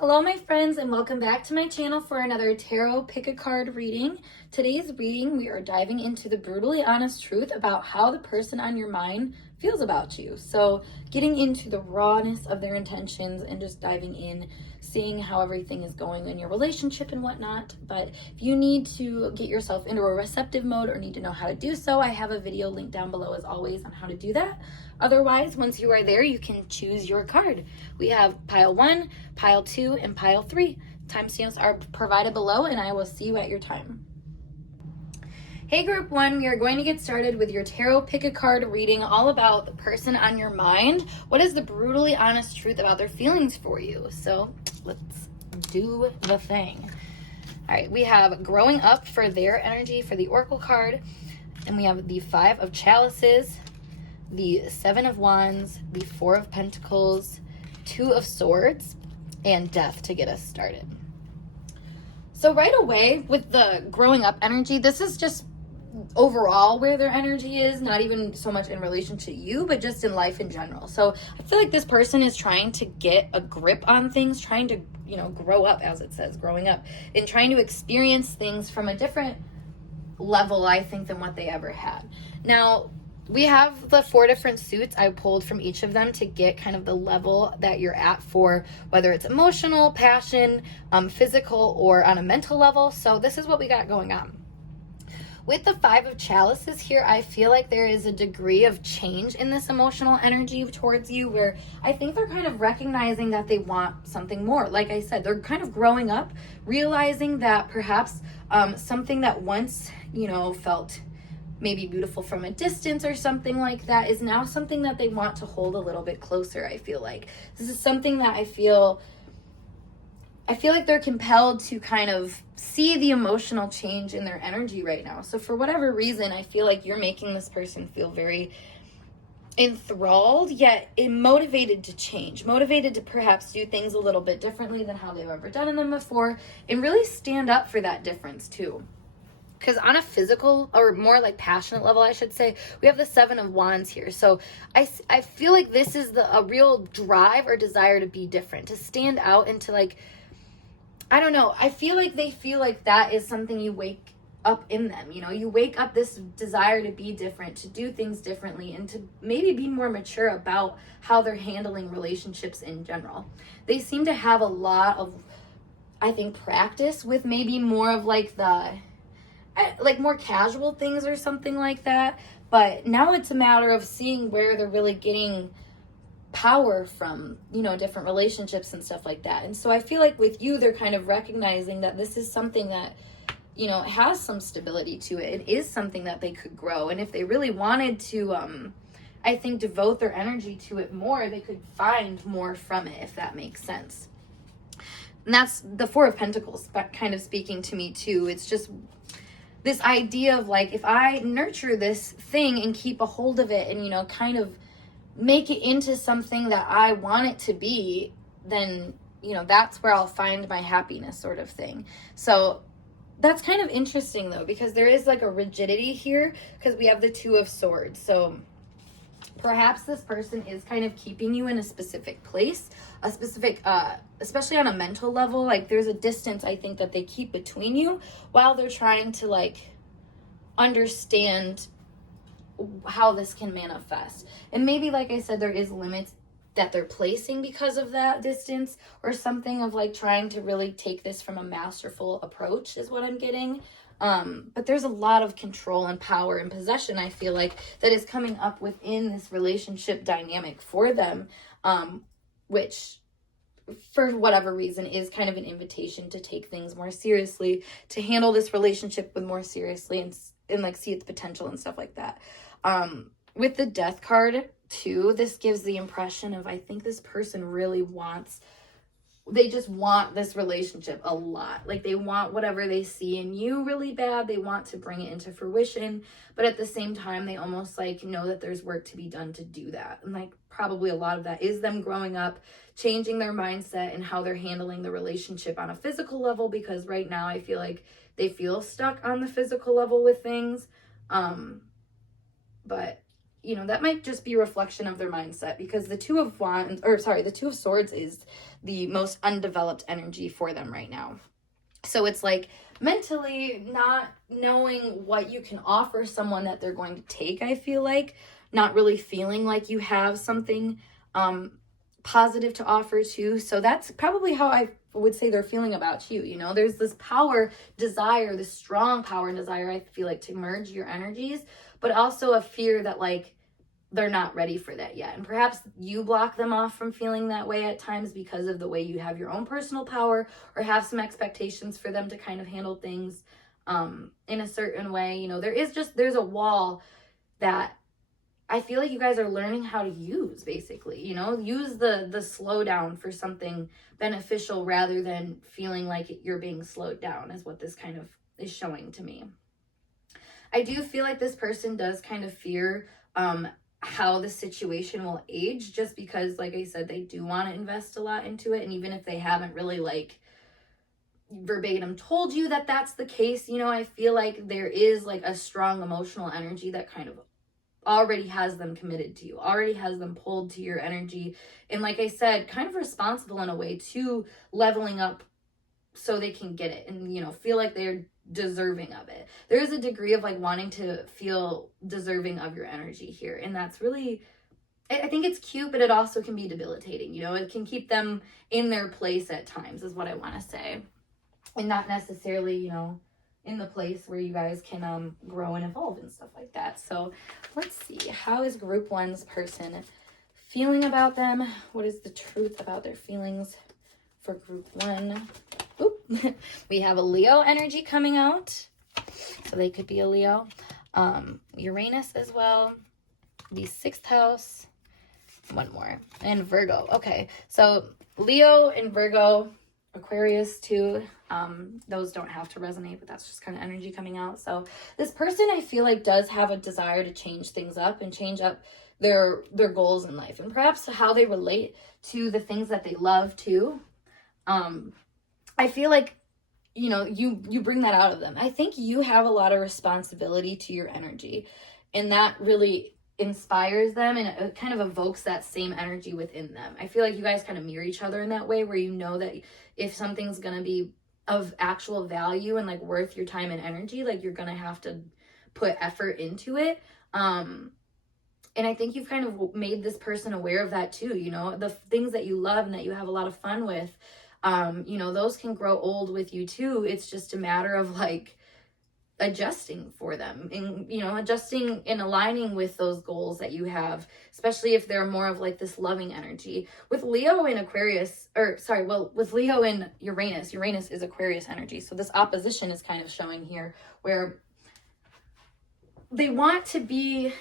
Hello my friends, and welcome back to my channel for another tarot pick a card reading. Today's reading, we are diving into the brutally honest truth about how the person on your mind feels about you. So getting into the rawness of their intentions and just diving in, seeing how everything is going in your relationship and whatnot. But if you need to get yourself into a receptive mode or need to know how to do so, I have a video linked down below as always on how to do that. Otherwise, once you are there, you can choose your card. We have pile 1, pile 2, and pile 3. Timestamps are provided below, and I will see you at your time. Hey group 1, we are going to get started with your tarot pick a card reading all about the person on your mind. What is the brutally honest truth about their feelings for you? So let's do the thing. All right, we have growing up for their energy for the Oracle card, and we have the 5 of Chalices, the 7 of Wands, the 4 of Pentacles, 2 of Swords, and Death to get us started. So right away with the growing up energy, this is just overall where their energy is, not even so much in relation to you, but just in life in general. So I feel like this person is trying to get a grip on things, trying to, grow up, as it says, growing up, and trying to experience things from a different level, I think, than what they ever had. Now, we have the 4 different suits I pulled from each of them to get kind of the level that you're at for whether it's emotional, passion, physical, or on a mental level. So this is what we got going on. With the 5 of Chalices here, I feel like there is a degree of change in this emotional energy towards you where I think they're kind of recognizing that they want something more. Like I said, they're kind of growing up, realizing that perhaps something that once, felt maybe beautiful from a distance or something like that is now something that they want to hold a little bit closer. I feel like this is something that I feel like they're compelled to kind of see the emotional change in their energy right now. So for whatever reason, I feel like you're making this person feel very enthralled, yet motivated to change, motivated to perhaps do things a little bit differently than how they've ever done them before, and really stand up for that difference too. Because on a physical, or more like passionate level, I should say, we have the 7 of Wands here. So I feel like this is a real drive or desire to be different, to stand out and to I don't know. I feel like they feel like that is something you wake up in them. You wake up this desire to be different, to do things differently, and to maybe be more mature about how they're handling relationships in general. They seem to have a lot of, I think, practice with maybe more of more casual things or something like that. But now it's a matter of seeing where they're really getting power from, different relationships and stuff like that. And so I feel like with you, they're kind of recognizing that this is something that, has some stability to it. It is something that they could grow. And if they really wanted to, I think, devote their energy to it more, they could find more from it, if that makes sense. And that's the 4 of Pentacles kind of speaking to me too. It's just this idea of if I nurture this thing and keep a hold of it and, kind of make it into something that I want it to be, then, that's where I'll find my happiness, sort of thing. So that's kind of interesting though, because there is a rigidity here because we have the 2 of Swords. So perhaps this person is kind of keeping you in a specific place, a specific, especially on a mental level. There's a distance, I think, that they keep between you while they're trying to understand how this can manifest. And maybe, like I said, there is limits that they're placing because of that distance or something of trying to really take this from a masterful approach is what I'm getting. But there's a lot of control and power and possession, I feel like, that is coming up within this relationship dynamic for them, which for whatever reason is kind of an invitation to take things more seriously, to handle this relationship with more seriously and see its potential and stuff like that. With the Death card too, this gives the impression of, I think this person really they just want this relationship a lot. They want whatever they see in you really bad. They want to bring it into fruition, but at the same time, they almost know that there's work to be done to do that. And probably a lot of that is them growing up, changing their mindset and how they're handling the relationship on a physical level, because right now I feel like they feel stuck on the physical level with things. But you know, that might just be a reflection of their mindset, because the Two of Wands, or sorry, the Two of Swords is the most undeveloped energy for them right now. So it's like mentally not knowing what you can offer someone that they're going to take, I feel like. Not really feeling like you have something positive to offer too. So that's probably how I would say they're feeling about you. You know, there's this power desire, this strong power and desire, I feel like, to merge your energies, but also a fear that like they're not ready for that yet. And perhaps you block them off from feeling that way at times because of the way you have your own personal power, or have some expectations for them to kind of handle things in a certain way. You know, there's a wall that I feel like you guys are learning how to use, basically. You know, use the slowdown for something beneficial rather than feeling like you're being slowed down, is what this kind of is showing to me. I do feel like this person does kind of fear how the situation will age, just because, like I said, they do want to invest a lot into it. And even if they haven't really like verbatim told you that that's the case, you know, I feel like there is like a strong emotional energy that kind of already has them committed to you, already has them pulled to your energy. And like I said, kind of responsible in a way to leveling up so they can get it and, you know, feel like they're deserving of it. There is a degree of like wanting to feel deserving of your energy here. And that's really, I think it's cute, but it also can be debilitating. You know, it can keep them in their place at times, is what I want to say. And not necessarily, you know, in the place where you guys can grow and evolve and stuff like that. So let's see, how is group one's person feeling about them? What is the truth about their feelings for group one? Oop. We have a Leo energy coming out, so they could be a Leo. Uranus as well, the 6th house, one more, and Virgo. Okay, so Leo and Virgo, Aquarius too, those don't have to resonate, but that's just kind of energy coming out. So this person, I feel like, does have a desire to change things up and change up their goals in life, and perhaps how they relate to the things that they love too. I feel like, you know, you bring that out of them. I think you have a lot of responsibility to your energy, and that really inspires them, and it kind of evokes that same energy within them. I feel like you guys kind of mirror each other in that way, where you know that if something's going to be of actual value and like worth your time and energy, like you're going to have to put effort into it. And I think you've kind of made this person aware of that too. You know, the things that you love and that you have a lot of fun with, you know, those can grow old with you too. It's just a matter of like adjusting for them, and, you know, adjusting and aligning with those goals that you have, especially if they're more of like this loving energy. With Leo and Aquarius, with Leo and Uranus is Aquarius energy. So this opposition is kind of showing here, where they want to be,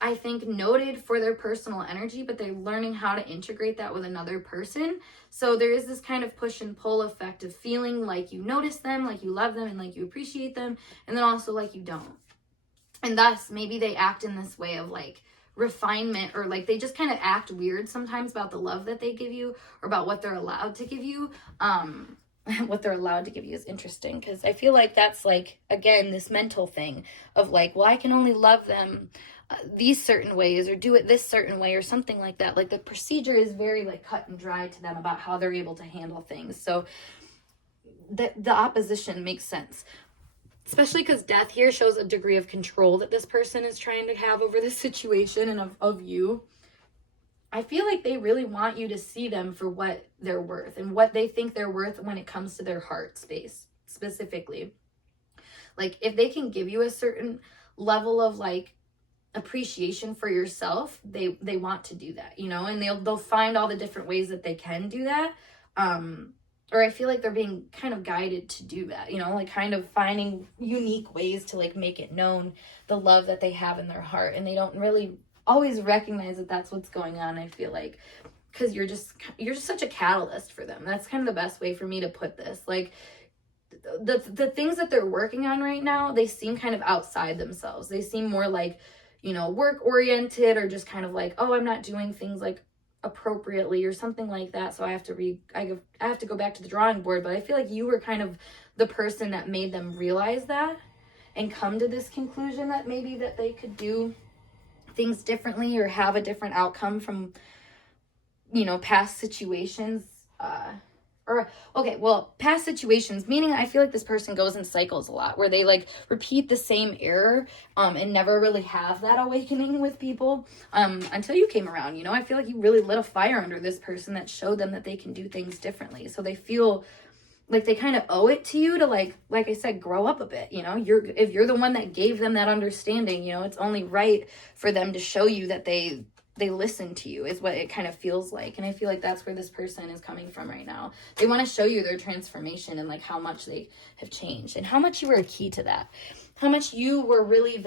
I think, noted for their personal energy, but they're learning how to integrate that with another person. So there is this kind of push and pull effect of feeling like you notice them, like you love them, and like you appreciate them, and then also like you don't. And thus, maybe they act in this way of like refinement, or like they just kind of act weird sometimes about the love that they give you, or about what they're allowed to give you. What they're allowed to give you is interesting, because I feel like that's like, again, this mental thing of like, well, I can only love them these certain ways, or do it this certain way, or something like that. Like the procedure is very like cut and dry to them about how they're able to handle things. So the opposition makes sense, especially because death here shows a degree of control that this person is trying to have over this situation and of you. I feel like they really want you to see them for what they're worth and what they think they're worth when it comes to their heart space specifically. Like if they can give you a certain level of like appreciation for yourself, they want to do that, you know, and they'll find all the different ways that they can do that. Or I feel like they're being kind of guided to do that, you know, like kind of finding unique ways to like make it known the love that they have in their heart, and they don't really always recognize that that's what's going on, I feel like, because you're just such a catalyst for them. That's kind of the best way for me to put this. Like the things that they're working on right now, they seem kind of outside themselves. They seem more like, you know, work oriented, or just kind of like, oh, I'm not doing things like appropriately or something like that, so I have to go back to the drawing board. But I feel like you were kind of the person that made them realize that and come to this conclusion that maybe that they could do things differently or have a different outcome from, past situations. Past situations, meaning I feel like this person goes in cycles a lot where they like repeat the same error and never really have that awakening with people until you came around. I feel like you really lit a fire under this person that showed them that they can do things differently. So they feel like they kind of owe it to you to like I said, grow up a bit. If you're the one that gave them that understanding, it's only right for them to show you that they listen to you, is what it kind of feels like. And I feel like that's where this person is coming from right now. They want to show you their transformation and like how much they have changed and how much you were a key to that. How much you were really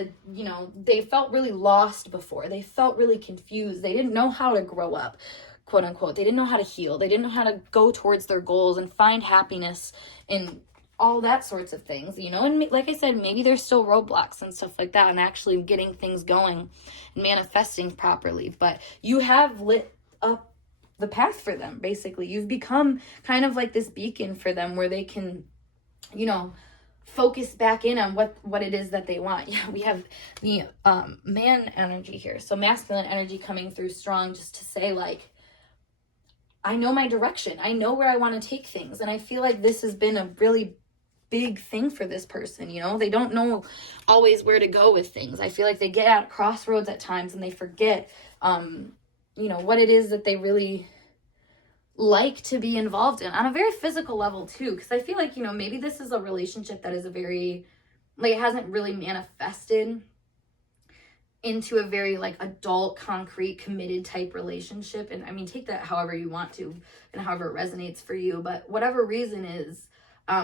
they felt really lost before. They felt really confused. They didn't know how to grow up, quote unquote. They didn't know how to heal. They didn't know how to go towards their goals and find happiness and all that sorts of things, and like I said, maybe there's still roadblocks and stuff like that and actually getting things going and manifesting properly, but you have lit up the path for them. Basically, you've become kind of like this beacon for them where they can, focus back in on what it is that they want. Yeah, we have the man energy here, so masculine energy coming through strong, just to say like, I know my direction. I know where I want to take things. And I feel like this has been a really big thing for this person. They don't know always where to go with things. I feel like they get at crossroads at times and they forget, what it is that they really like to be involved in on a very physical level too. Because I feel like, maybe this is a relationship that is a very, like, it hasn't really manifested into a very like adult, concrete, committed type relationship. And I mean, take that however you want to and however it resonates for you. But whatever reason is,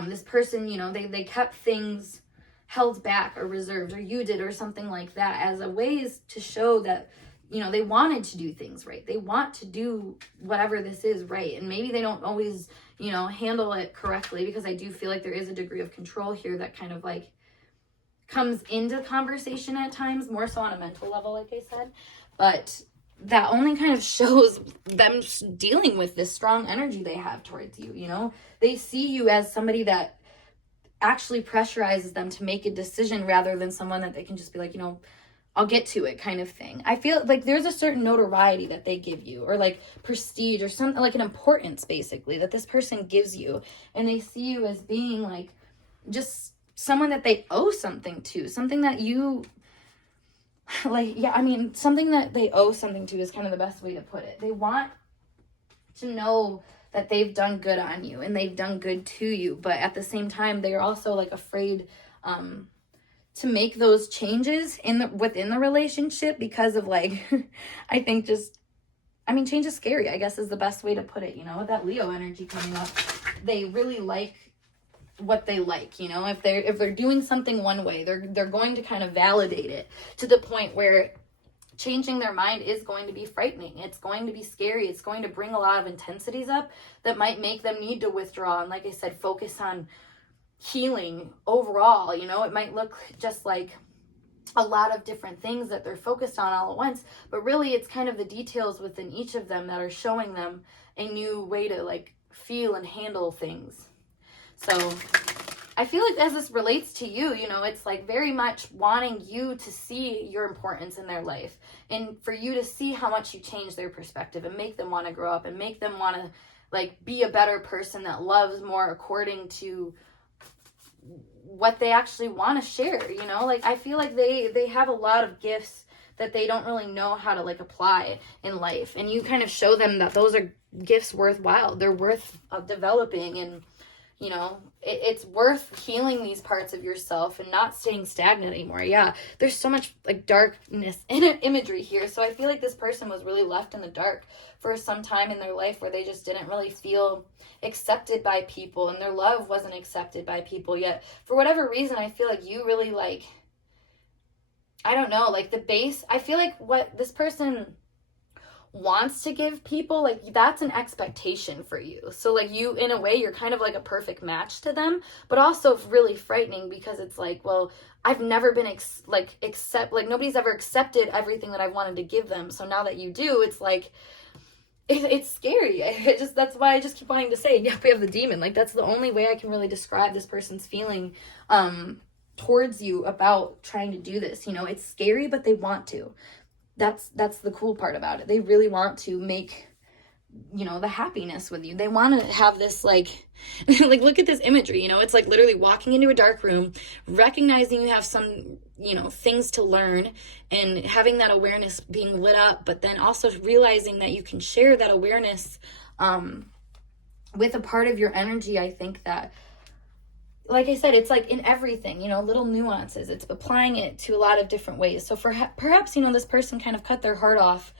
this person, they kept things held back or reserved, or you did, or something like that, as a ways to show that, they wanted to do things right. They want to do whatever this is right. And maybe they don't always, handle it correctly, because I do feel like there is a degree of control here that kind of like comes into conversation at times, more so on a mental level, like I said. But that only kind of shows them dealing with this strong energy they have towards you. They see you as somebody that actually pressurizes them to make a decision, rather than someone that they can just be like, I'll get to it kind of thing. I feel like there's a certain notoriety that they give you, or like prestige, or something like an importance basically that this person gives you. And they see you as being like just someone that they owe something to, something that you something that they owe something to is kind of the best way to put it. They want to know that they've done good on you and they've done good to you, but at the same time, they're also like afraid to make those changes within the relationship because of like, I think change is scary, I guess is the best way to put it. With that Leo energy coming up, they really like what they like. If they're doing something one way, they're going to kind of validate it to the point where changing their mind is going to be frightening. It's going to be scary. It's going to bring a lot of intensities up that might make them need to withdraw and, like I said, focus on healing overall. It might look just like a lot of different things that they're focused on all at once, but really it's kind of the details within each of them that are showing them a new way to like feel and handle things. So I feel like as this relates to you, it's like very much wanting you to see your importance in their life, and for you to see how much you change their perspective and make them want to grow up and make them want to like be a better person that loves more according to what they actually want to share. Like I feel like they have a lot of gifts that they don't really know how to like apply in life, and you kind of show them that those are gifts worthwhile. They're worth developing, and it's worth healing these parts of yourself and not staying stagnant anymore. Yeah, there's so much like darkness in imagery here. So I feel like this person was really left in the dark for some time in their life, where they just didn't really feel accepted by people, and their love wasn't accepted by people yet. For whatever reason, I feel like you really like, I don't know, like the base. I feel like what this person wants to give people, like that's an expectation for you. So like you, in a way, you're kind of like a perfect match to them, but also really frightening, because it's like, well, I've never been nobody's ever accepted everything that I've wanted to give them. So now that you do, it's like it's scary. That's why I just keep wanting to say, yeah, we have the demon. Like that's the only way I can really describe this person's feeling towards you about trying to do this. It's scary, but they want to. that's the cool part about it. They really want to make, you know, the happiness with you. They want to have this like like look at this imagery, you know, it's like literally walking into a dark room, recognizing you have some, you know, things to learn, and having that awareness being lit up, but then also realizing that you can share that awareness with a part of your energy. I think that, like I said, it's like in everything, you know, little nuances. It's applying it to a lot of different ways. So for perhaps, you know, this person kind of cut their heart off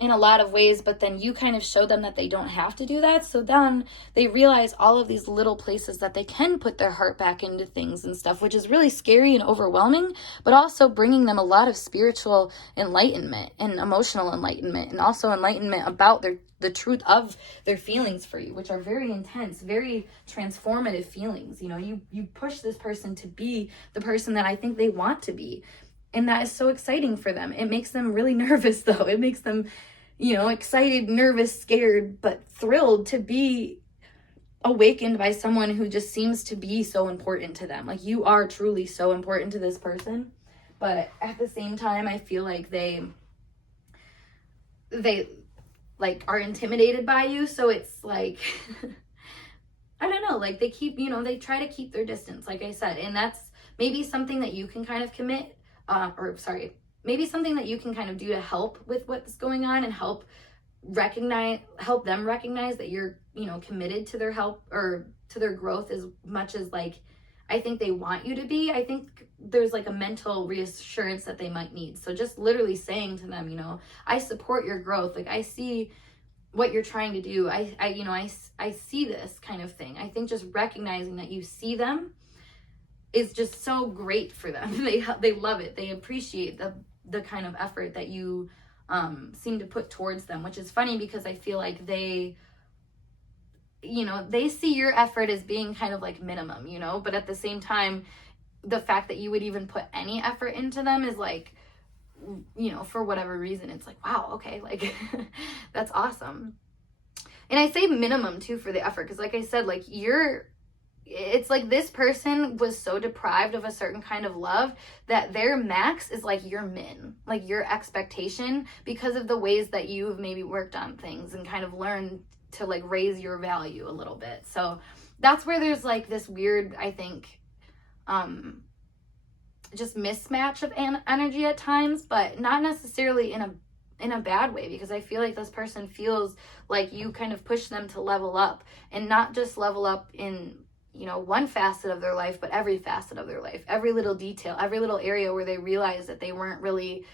in a lot of ways, but then you kind of show them that they don't have to do that. So then they realize all of these little places that they can put their heart back into things and stuff, which is really scary and overwhelming, but also bringing them a lot of spiritual enlightenment and emotional enlightenment, and also enlightenment about the truth of their feelings for you, which are very intense, very transformative feelings. You know, you push this person to be the person that I think they want to be. And that is so exciting for them. It makes them really nervous, though. It makes them, you know, excited, nervous, scared, but thrilled to be awakened by someone who just seems to be so important to them. Like, you are truly so important to this person. But at the same time, I feel like they like are intimidated by you. So it's like, I don't know, like they keep, you know, they try to keep their distance, like I said. And that's maybe something that you can kind of maybe something that you can kind of do to help with what's going on, and help them recognize that you're, you know, committed to their help or to their growth as much as like I think they want you to be. I think there's like a mental reassurance that they might need. So just literally saying to them, you know, I support your growth. Like, I see what you're trying to do. I see this kind of thing. I think just recognizing that you see them is just so great for them. They love it. They appreciate the kind of effort that you seem to put towards them, which is funny because I feel like they, you know, they see your effort as being kind of like minimum, you know, but at the same time, the fact that you would even put any effort into them is like, you know, for whatever reason, it's like, wow, okay, like that's awesome. And I say minimum too for the effort, because like I said, like it's like this person was so deprived of a certain kind of love that their max is like your min, like your expectation, because of the ways that you've maybe worked on things and kind of learned to like raise your value a little bit. So that's where there's like this weird, I think, just mismatch of energy at times, but not necessarily in a bad way, because I feel like this person feels like you kind of push them to level up, and not just level up in, you know, one facet of their life, but every facet of their life, every little detail, every little area where they realize that they weren't really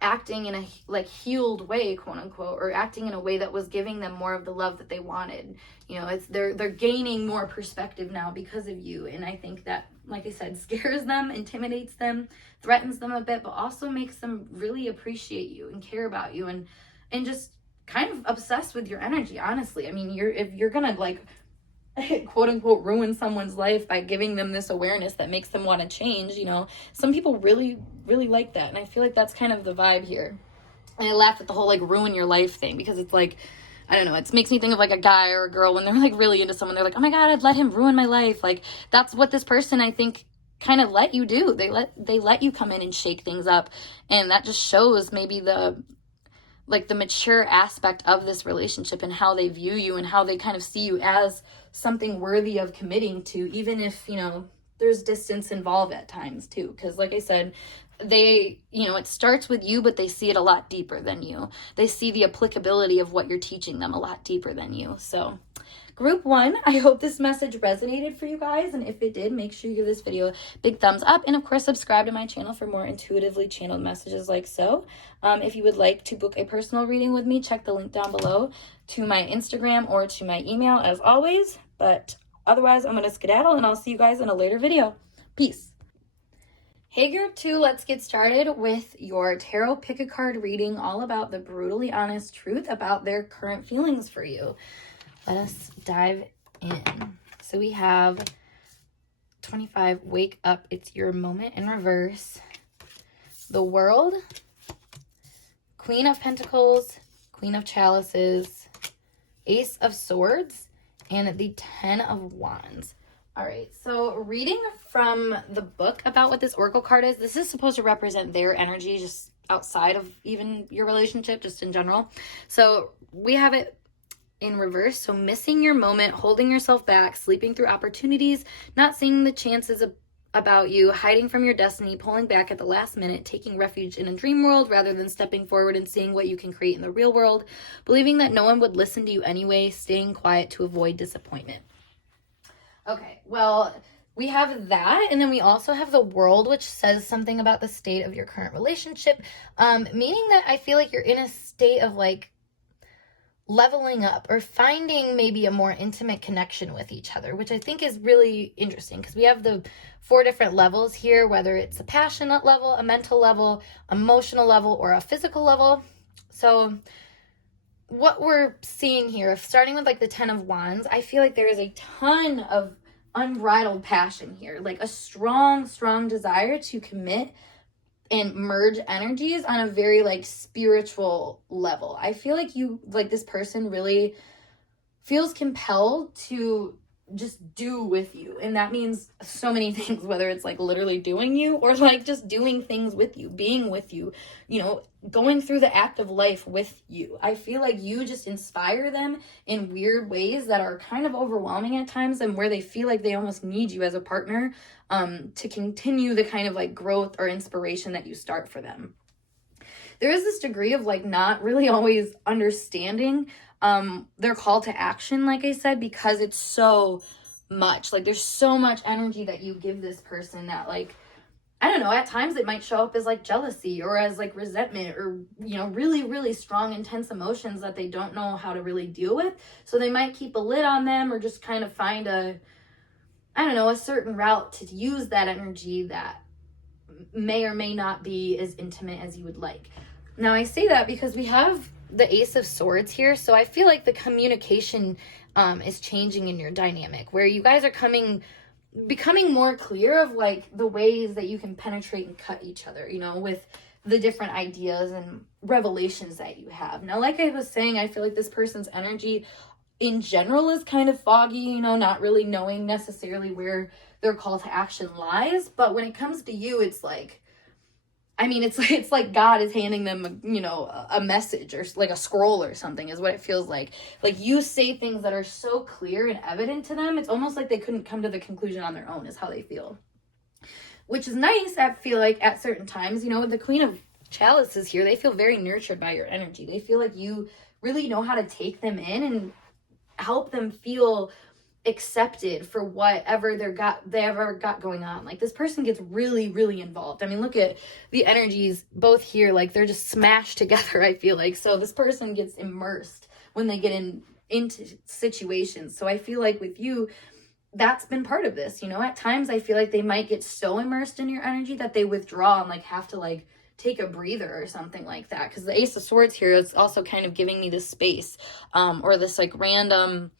acting in a like healed way, quote unquote, or acting in a way that was giving them more of the love that they wanted. You know, it's they're gaining more perspective now because of you. And I think that, like I said, scares them, intimidates them, threatens them a bit, but also makes them really appreciate you and care about you, and just kind of obsessed with your energy, honestly. I mean, if you're gonna like quote unquote ruin someone's life by giving them this awareness that makes them want to change, you know, some people really like that. And I feel like that's kind of the vibe here. And I laugh at the whole like ruin your life thing, because it's like, I don't know, it makes me think of like a guy or a girl when they're like really into someone, they're like, oh my god, I'd let him ruin my life. Like, that's what this person, I think, kind of let you do. They let you come in and shake things up, and that just shows maybe the mature aspect of this relationship, and how they view you, and how they kind of see you as something worthy of committing to, even if, you know, there's distance involved at times too. Because like I said, they, you know, it starts with you, but they see it a lot deeper than you. They see the applicability of what you're teaching them a lot deeper than you. So group 1, I hope this message resonated for you guys, and if it did, make sure you give this video a big thumbs up, and of course subscribe to my channel for more intuitively channeled messages like so. If you would like to book a personal reading with me, check the link down below to my Instagram or to my email as always. But otherwise, I'm going to skedaddle, and I'll see you guys in a later video. Peace. Hey group 2, let's get started with your tarot pick a card reading all about the brutally honest truth about their current feelings for you. Let us dive in. So we have 25, wake up, it's your moment in reverse. The World, Queen of Pentacles, Queen of Chalices, Ace of Swords, and the 10 of Wands. All right, so reading from the book about what this Oracle card is, this is supposed to represent their energy, just outside of even your relationship, just in general. So we have it in reverse. So missing your moment, holding yourself back, sleeping through opportunities, not seeing the chances about you, hiding from your destiny, pulling back at the last minute, taking refuge in a dream world rather than stepping forward and seeing what you can create in the real world, believing that no one would listen to you anyway, staying quiet to avoid disappointment. Okay, well, we have that, and then we also have the world, which says something about the state of your current relationship, meaning that I feel like you're in a state of like leveling up or finding maybe a more intimate connection with each other, which I think is really interesting because we have the 4 different levels here, whether it's a passionate level, a mental level, emotional level, or a physical level. So what we're seeing here, starting with like the 10 of Wands, I feel like there is a ton of unbridled passion here, like a strong desire to commit and merge energies on a very like spiritual level. I feel like this person really feels compelled to just do with you, and that means so many things, whether it's like literally doing you or like just doing things with you, being with you, going through the act of life with you. I feel like you just inspire them in weird ways that are kind of overwhelming at times, and where they feel like they almost need you as a partner to continue the kind of like growth or inspiration that you start for them. There is this degree of like not really always understanding their call to action, like I said, because it's so much, like there's so much energy that you give this person that like, I don't know, at times it might show up as like jealousy or as like resentment or, really strong, intense emotions that they don't know how to really deal with. So they might keep a lid on them or just kind of find a certain route to use that energy that may or may not be as intimate as you would like. Now I say that because we have the Ace of Swords here, so I feel like the communication is changing in your dynamic, where you guys are becoming more clear of like the ways that you can penetrate and cut each other, with the different ideas and revelations that you have. Now, like I was saying, I feel like this person's energy in general is kind of foggy, not really knowing necessarily where their call to action lies. But when it comes to you, it's like, it's like God is handing them, a message or like a scroll or something is what it feels like. Like you say things that are so clear and evident to them. It's almost like they couldn't come to the conclusion on their own is how they feel, which is nice. I feel like at certain times, with the Queen of Chalices here, they feel very nurtured by your energy. They feel like you really know how to take them in and help them feel accepted for whatever they ever got going on. Like this person gets really involved. Look at the energies both here, like they're just smashed together, I feel like. So this person gets immersed when they get into situations. So I feel like with you, that's been part of this. At times I feel like they might get so immersed in your energy that they withdraw and like have to like take a breather or something like that, because the Ace of Swords here is also kind of giving me this space or this like random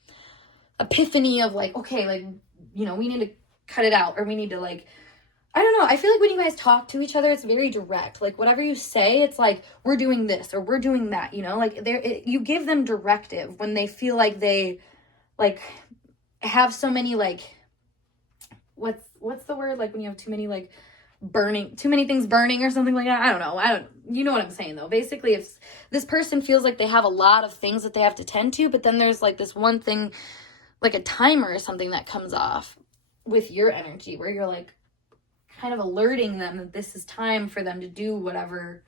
epiphany of like, okay, like, we need to cut it out, or we need to like, I don't know. I feel like when you guys talk to each other, it's very direct. Like whatever you say, it's like, we're doing this or we're doing that, like you give them directive when they feel like they like have so many like, what's the word? Like when you have too many like too many things burning or something like that. I don't know. You know what I'm saying though. Basically, if this person feels like they have a lot of things that they have to tend to, but then there's like this one thing, like a timer or something that comes off with your energy where you're like kind of alerting them that this is time for them to do whatever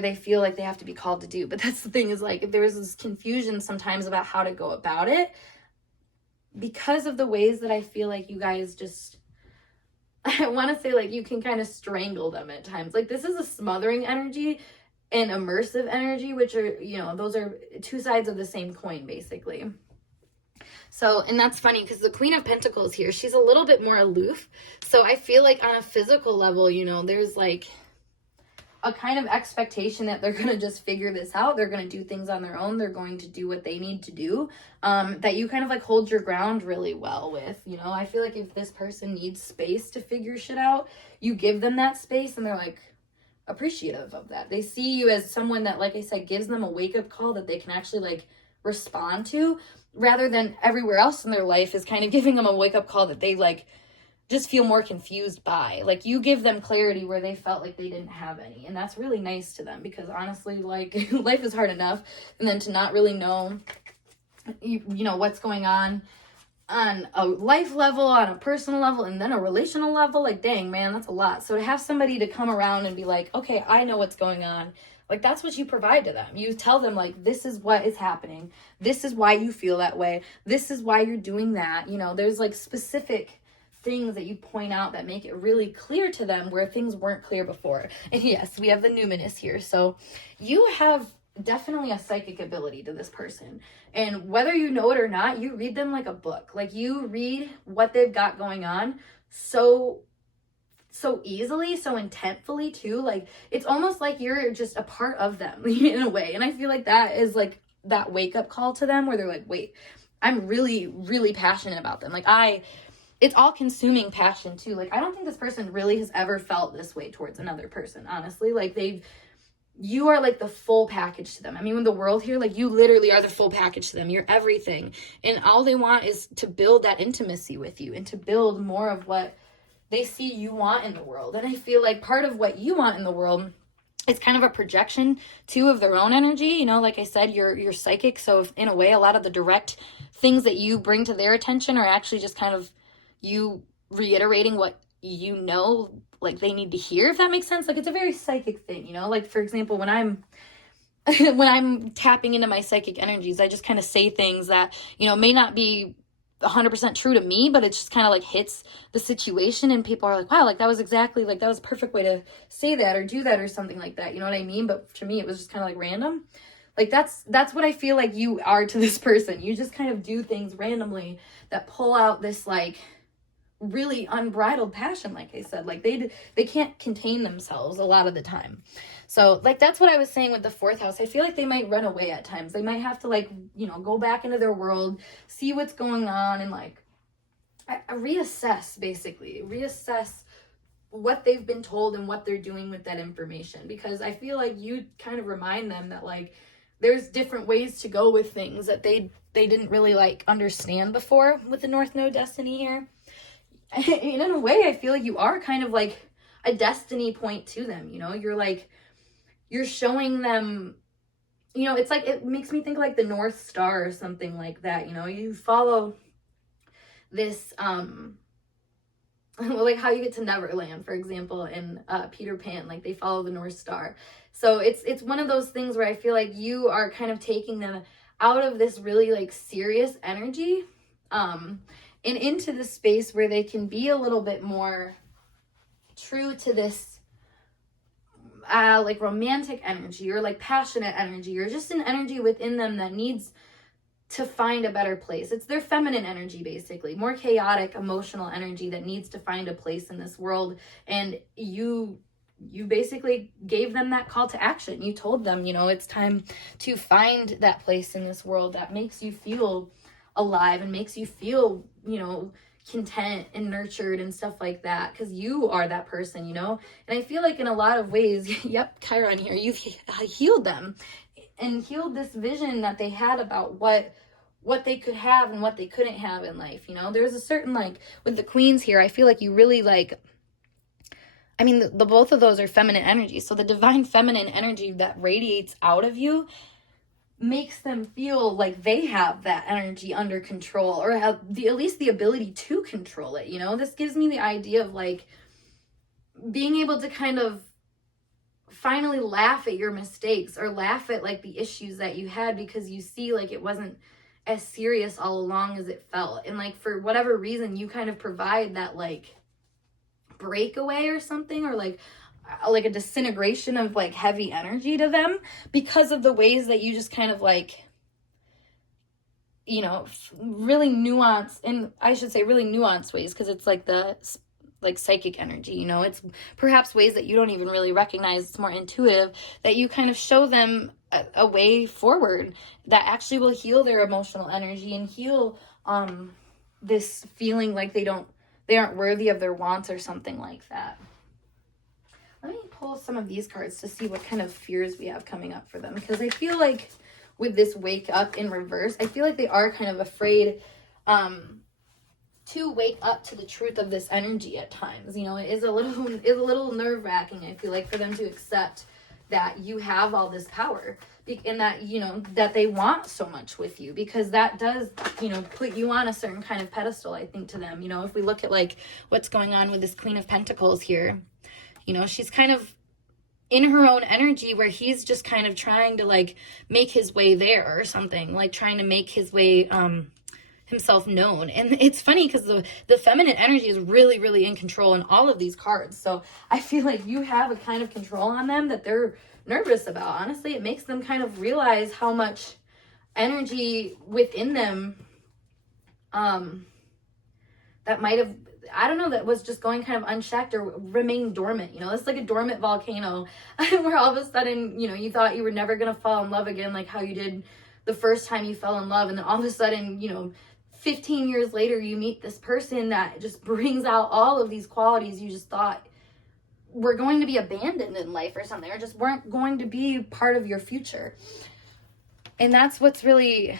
they feel like they have to be called to do. But that's the thing, is like there's this confusion sometimes about how to go about it because of the ways that I feel like you guys just, I want to say like you can kind of strangle them at times. Like this is a smothering energy and immersive energy, which are, those are 2 sides of the same coin basically. So, and that's funny because the Queen of Pentacles here, she's a little bit more aloof. So I feel like on a physical level, there's like a kind of expectation that they're going to just figure this out. They're going to do things on their own. They're going to do what they need to do. That you kind of like hold your ground really well with, I feel like if this person needs space to figure shit out, you give them that space and they're like appreciative of that. They see you as someone that, like I said, gives them a wake-up call that they can actually like respond to, rather than everywhere else in their life is kind of giving them a wake-up call that they like just feel more confused by. Like, you give them clarity where they felt like they didn't have any. And that's really nice to them, because honestly, like, life is hard enough. And then to not really know, you know, what's going on a life level, on a personal level, and then a relational level, like, dang, man, that's a lot. So to have somebody to come around and be like, okay, I know what's going on. Like, that's what you provide to them. You tell them, like, this is what is happening. This is why you feel that way. This is why you're doing that. You know, there's like specific things that you point out that make it really clear to them where things weren't clear before. And yes, we have the numinous here. So you have definitely a psychic ability to this person. And whether you know it or not, you read them like a book. Like, you read what they've got going on so easily, so intentfully too. Like, it's almost like you're just a part of them in a way. And I feel like that is like that wake up call to them where they're like, wait, I'm really, really passionate about them. Like, it's all consuming passion too. Like, I don't think this person really has ever felt this way towards another person, honestly. Like, you are like the full package to them. I mean, with the world here, like, you literally are the full package to them. You're everything. And all they want is to build that intimacy with you and to build more of what they see you want in the world. And I feel like part of what you want in the world is kind of a projection too of their own energy. You know, like I said, you're psychic. So if, in a way, a lot of the direct things that you bring to their attention are actually just kind of you reiterating what you know, like, they need to hear, if that makes sense. Like, it's a very psychic thing, you know. Like, for example, when I'm when I'm tapping into my psychic energies, I just kind of say things that, you know, may not be 100% true to me, but it just kind of like hits the situation, and people are like, wow, like, that was exactly, like, that was a perfect way to say that or do that or something like that, you know what I mean? But to me, it was just kind of like random. Like, that's what I feel like you are to this person. You just kind of do things randomly that pull out this, like, really unbridled passion. Like I said, like, they can't contain themselves a lot of the time. So, like, that's what I was saying with the fourth house. I feel like they might run away at times. They might have to, like, you know, go back into their world, see what's going on, and like reassess, basically reassess what they've been told and what they're doing with that information. Because I feel like you kind of remind them that, like, there's different ways to go with things that they didn't really, like, understand before with the North Node destiny here. And in a way, I feel like you are kind of like a destiny point to them, you know? You're showing them, you know, it's like, it makes me think like the North Star or something like that, you know? You follow this, well, like how you get to Neverland, for example, in Peter Pan, like, they follow the North Star. So it's one of those things where I feel like you are kind of taking them out of this really, like, serious energy, and into the space where they can be a little bit more true to this, like, romantic energy, or like passionate energy, or just an energy within them that needs to find a better place. It's their feminine energy, basically, more chaotic, emotional energy that needs to find a place in this world. And you basically gave them that call to action. You told them, you know, it's time to find that place in this world that makes you feel alive and makes you feel, you know, content and nurtured and stuff like that, because you are that person, you know. And I feel like in a lot of ways, yep, Chiron here, you've healed them and healed this vision that they had about what they could have and what they couldn't have in life, you know. There's a certain, like, with the queens here, I feel like you really, like, I mean, the both of those are feminine energy. So the divine feminine energy that radiates out of you makes them feel like they have that energy under control, or have at least the ability to control it, you know. This gives me the idea of, like, being able to kind of finally laugh at your mistakes, or laugh at, like, the issues that you had, because you see, like, it wasn't as serious all along as it felt. And, like, for whatever reason, you kind of provide that, like, breakaway or something, or like a disintegration of, like, heavy energy to them, because of the ways that you just kind of, like, you know, really nuanced, and I should say really nuanced ways, because it's like the, like, psychic energy, you know. It's perhaps ways that you don't even really recognize. It's more intuitive, that you kind of show them a way forward that actually will heal their emotional energy and heal this feeling like they aren't worthy of their wants or something like that. Let me pull some of these cards to see what kind of fears we have coming up for them, because I feel like with this wake up in reverse, I feel like they are kind of afraid to wake up to the truth of this energy at times. You know, it is a little nerve-wracking, I feel like, for them to accept that you have all this power, and that, you know, that they want so much with you, because that does, you know, put you on a certain kind of pedestal, I think, to them. You know, if we look at like what's going on with this Queen of Pentacles here, you know, she's kind of in her own energy where he's just kind of trying to like make his way there or something, like trying to make his way himself known. And it's funny because the feminine energy is really, really in control in all of these cards. So I feel like you have a kind of control on them that they're nervous about. Honestly, it makes them kind of realize how much energy within them that might have, I don't know, that was just going kind of unchecked or remain dormant. You know, it's like a dormant volcano where all of a sudden, you know, you thought you were never going to fall in love again, like how you did the first time you fell in love. And then all of a sudden, you know, 15 years later, you meet this person that just brings out all of these qualities you just thought were going to be abandoned in life or something, or just weren't going to be part of your future. And that's what's really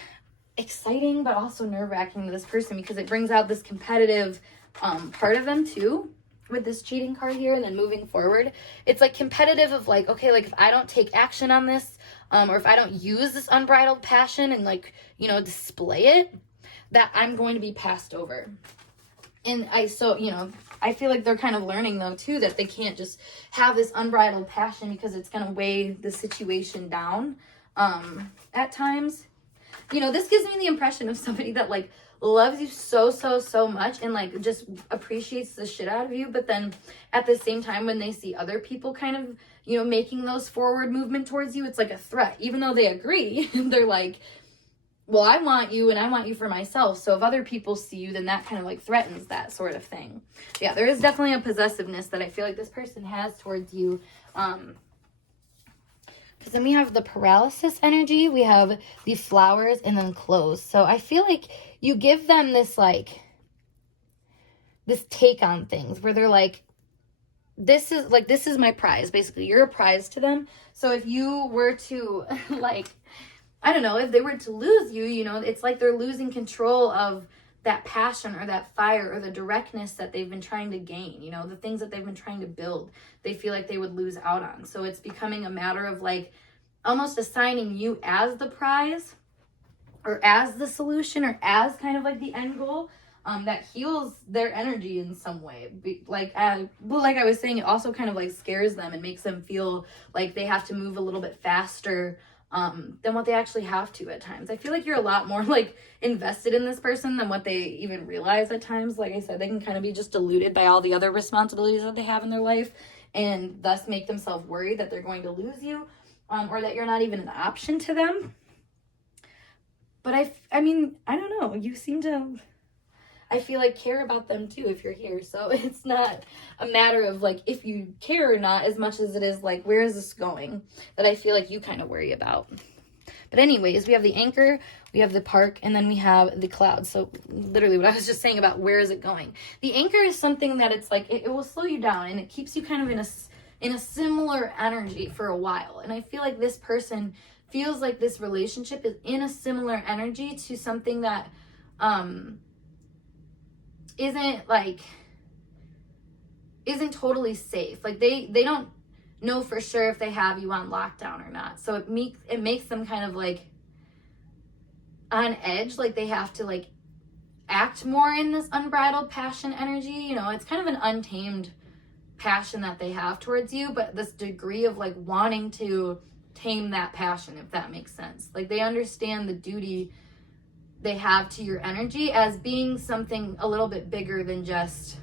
exciting, but also nerve-wracking to this person, because it brings out this competitive part of them too, with this cheating card here. And then moving forward, it's like competitive of like, okay, like if I don't take action on this, or if I don't use this unbridled passion and like, you know, display it, that I'm going to be passed over. And you know, I feel like they're kind of learning though too, that they can't just have this unbridled passion, because it's going to weigh the situation down at times. You know, this gives me the impression of somebody that like loves you so much and like just appreciates the shit out of you, but then at the same time, when they see other people kind of, you know, making those forward movement towards you, it's like a threat. Even though they agree, they're like, well, I want you and I want you for myself. So if other people see you, then that kind of like threatens that sort of thing. Yeah, there is definitely a possessiveness that I feel like this person has towards you. Because then we have the paralysis energy, we have the flowers, and then clothes. So I feel like you give them this like, this take on things where they're like, this is my prize. Basically, you're a prize to them. So if you were to like, I don't know, if they were to lose you, you know, it's like they're losing control of that passion or that fire or the directness that they've been trying to gain, you know, the things that they've been trying to build, they feel like they would lose out on. So it's becoming a matter of like almost assigning you as the prize or as the solution or as kind of like the end goal that heals their energy in some way. Like I was saying, it also kind of like scares them and makes them feel like they have to move a little bit faster than what they actually have to at times. I feel like you're a lot more like invested in this person than what they even realize at times. Like I said, they can kind of be just deluded by all the other responsibilities that they have in their life, and thus make themselves worried that they're going to lose you, or that you're not even an option to them. But I mean, I don't know, you seem to, I feel like, care about them too if you're here. So it's not a matter of like if you care or not as much as it is like, where is this going, that I feel like you kind of worry about. But anyways, we have the anchor, we have the park, and then we have the clouds. So literally what I was just saying about where is it going. The anchor is something that it's like, it will slow you down and it keeps you kind of in a similar energy for a while. And I feel like this person feels like this relationship is in a similar energy to something that isn't totally safe. Like they don't know for sure if they have you on lockdown or not. So it makes them kind of like on edge, like they have to like act more in this unbridled passion energy. You know, it's kind of an untamed passion that they have towards you, but this degree of like wanting to tame that passion, if that makes sense. Like they understand the duty they have to your energy as being something a little bit bigger than just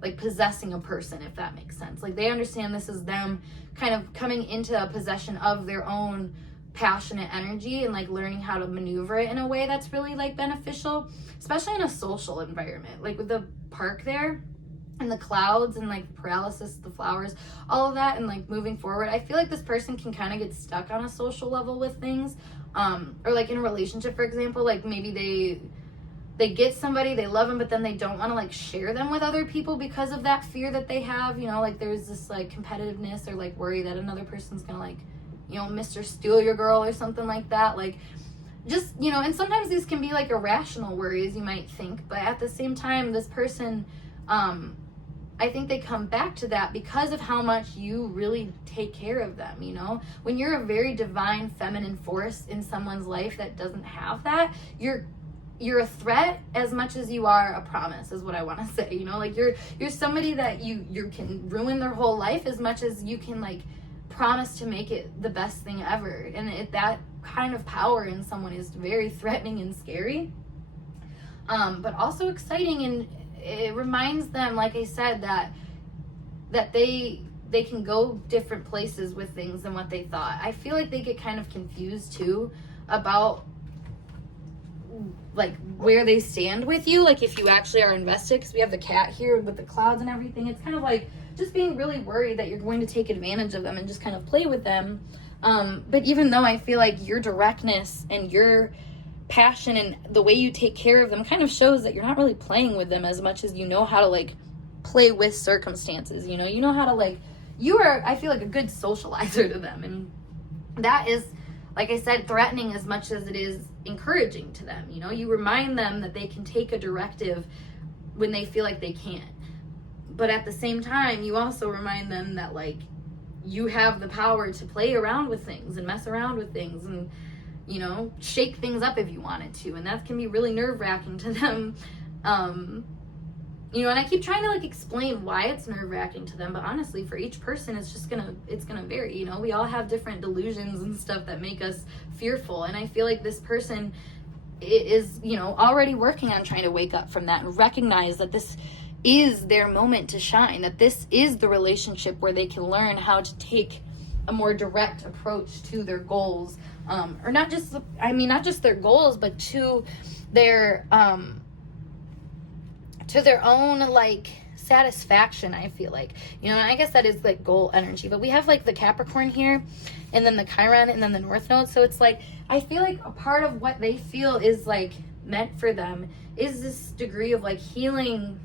like possessing a person, if that makes sense. Like they understand this is them kind of coming into a possession of their own passionate energy and like learning how to maneuver it in a way that's really like beneficial, especially in a social environment. Like with the park there and the clouds and like paralysis, the flowers, all of that, and like moving forward, I feel like this person can kind of get stuck on a social level with things, or like in a relationship, for example, like maybe they get somebody, they love them, but then they don't want to like share them with other people because of that fear that they have, you know, like there's this like competitiveness or like worry that another person's gonna like, you know, Mr. Steal your girl or something like that. Like just, you know, and sometimes these can be like irrational worries, you might think, but at the same time, this person, I think they come back to that because of how much you really take care of them, you know? When you're a very divine feminine force in someone's life that doesn't have that, you're a threat as much as you are a promise, is what I want to say, you know? Like, you're somebody that you can ruin their whole life as much as you can, like, promise to make it the best thing ever. And that kind of power in someone is very threatening and scary, but also exciting, and it reminds them, like I said, that they can go different places with things than what they thought. I feel like they get kind of confused too about like where they stand with you, like if you actually are invested, because we have the cat here with the clouds and everything. It's kind of like just being really worried that you're going to take advantage of them and just kind of play with them. But even though I feel like your directness and your passion and the way you take care of them kind of shows that you're not really playing with them as much as you know how to like play with circumstances, you know how to like, you are, I feel like, a good socializer to them, and that is, like I said, threatening as much as it is encouraging to them. You know, you remind them that they can take a directive when they feel like they can't, but at the same time you also remind them that like you have the power to play around with things and mess around with things and, you know, shake things up if you wanted to, and that can be really nerve-wracking to them. You know, and I keep trying to like explain why it's nerve-wracking to them, but honestly, for each person, it's gonna vary. You know, we all have different delusions and stuff that make us fearful, and I feel like this person is, you know, already working on trying to wake up from that and recognize that this is their moment to shine, that this is the relationship where they can learn how to take a more direct approach to their goals, or not just their goals, but to their own like satisfaction. I feel like, you know, I guess that is like goal energy, but we have like the Capricorn here and then the Chiron and then the North Node, so it's like I feel like a part of what they feel is like meant for them is this degree of like healing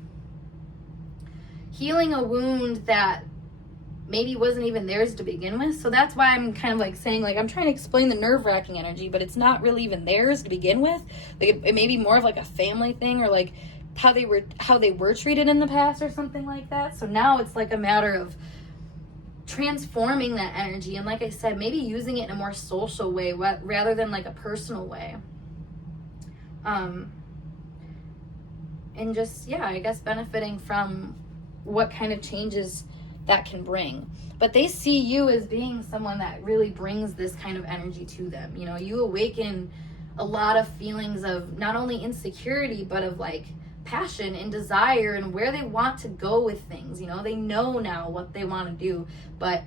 a wound that maybe wasn't even theirs to begin with. So that's why I'm kind of like saying, like, I'm trying to explain the nerve-wracking energy, but it's not really even theirs to begin with. Like it may be more of like a family thing, or like how they were treated in the past or something like that. So now it's like a matter of transforming that energy, and like I said, maybe using it in a more social way rather than like a personal way. And just, yeah, I guess benefiting from what kind of changes that can bring. But they see you as being someone that really brings this kind of energy to them. You know, you awaken a lot of feelings of not only insecurity, but of like passion and desire and where they want to go with things. You know, they know now what they want to do, but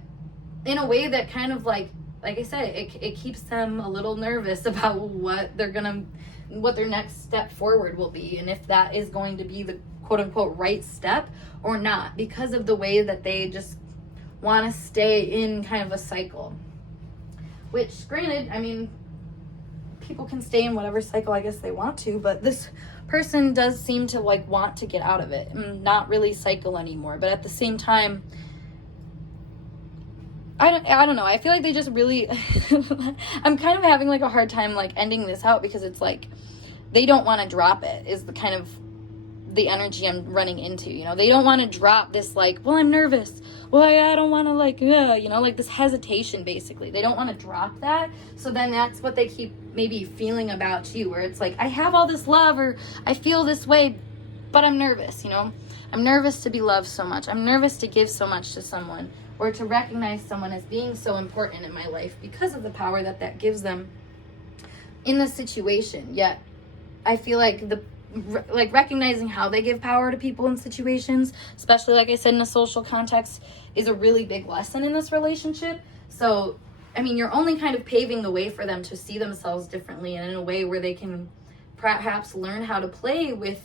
in a way that kind of like I said, it keeps them a little nervous about what their next step forward will be, and if that is going to be the quote unquote right step or not, because of the way that they just want to stay in kind of a cycle. Which, granted, I mean, people can stay in whatever cycle I guess they want to, but this person does seem to like want to get out of it and not really cycle anymore. But at the same time, I don't know, I feel like they just really I'm kind of having like a hard time like ending this out, because it's like they don't want to drop it is the kind of the energy I'm running into. You know, they don't want to drop this like, well, I'm nervous, well, I don't want to like, you know, like this hesitation. Basically, they don't want to drop that. So then that's what they keep maybe feeling about you, where it's like, I have all this love, or I feel this way, but I'm nervous. You know, I'm nervous to be loved so much, I'm nervous to give so much to someone, or to recognize someone as being so important in my life because of the power that gives them in the situation. Yet I feel like recognizing how they give power to people in situations, especially like I said in a social context, is a really big lesson in this relationship. So I mean, you're only kind of paving the way for them to see themselves differently, and in a way where they can perhaps learn how to play with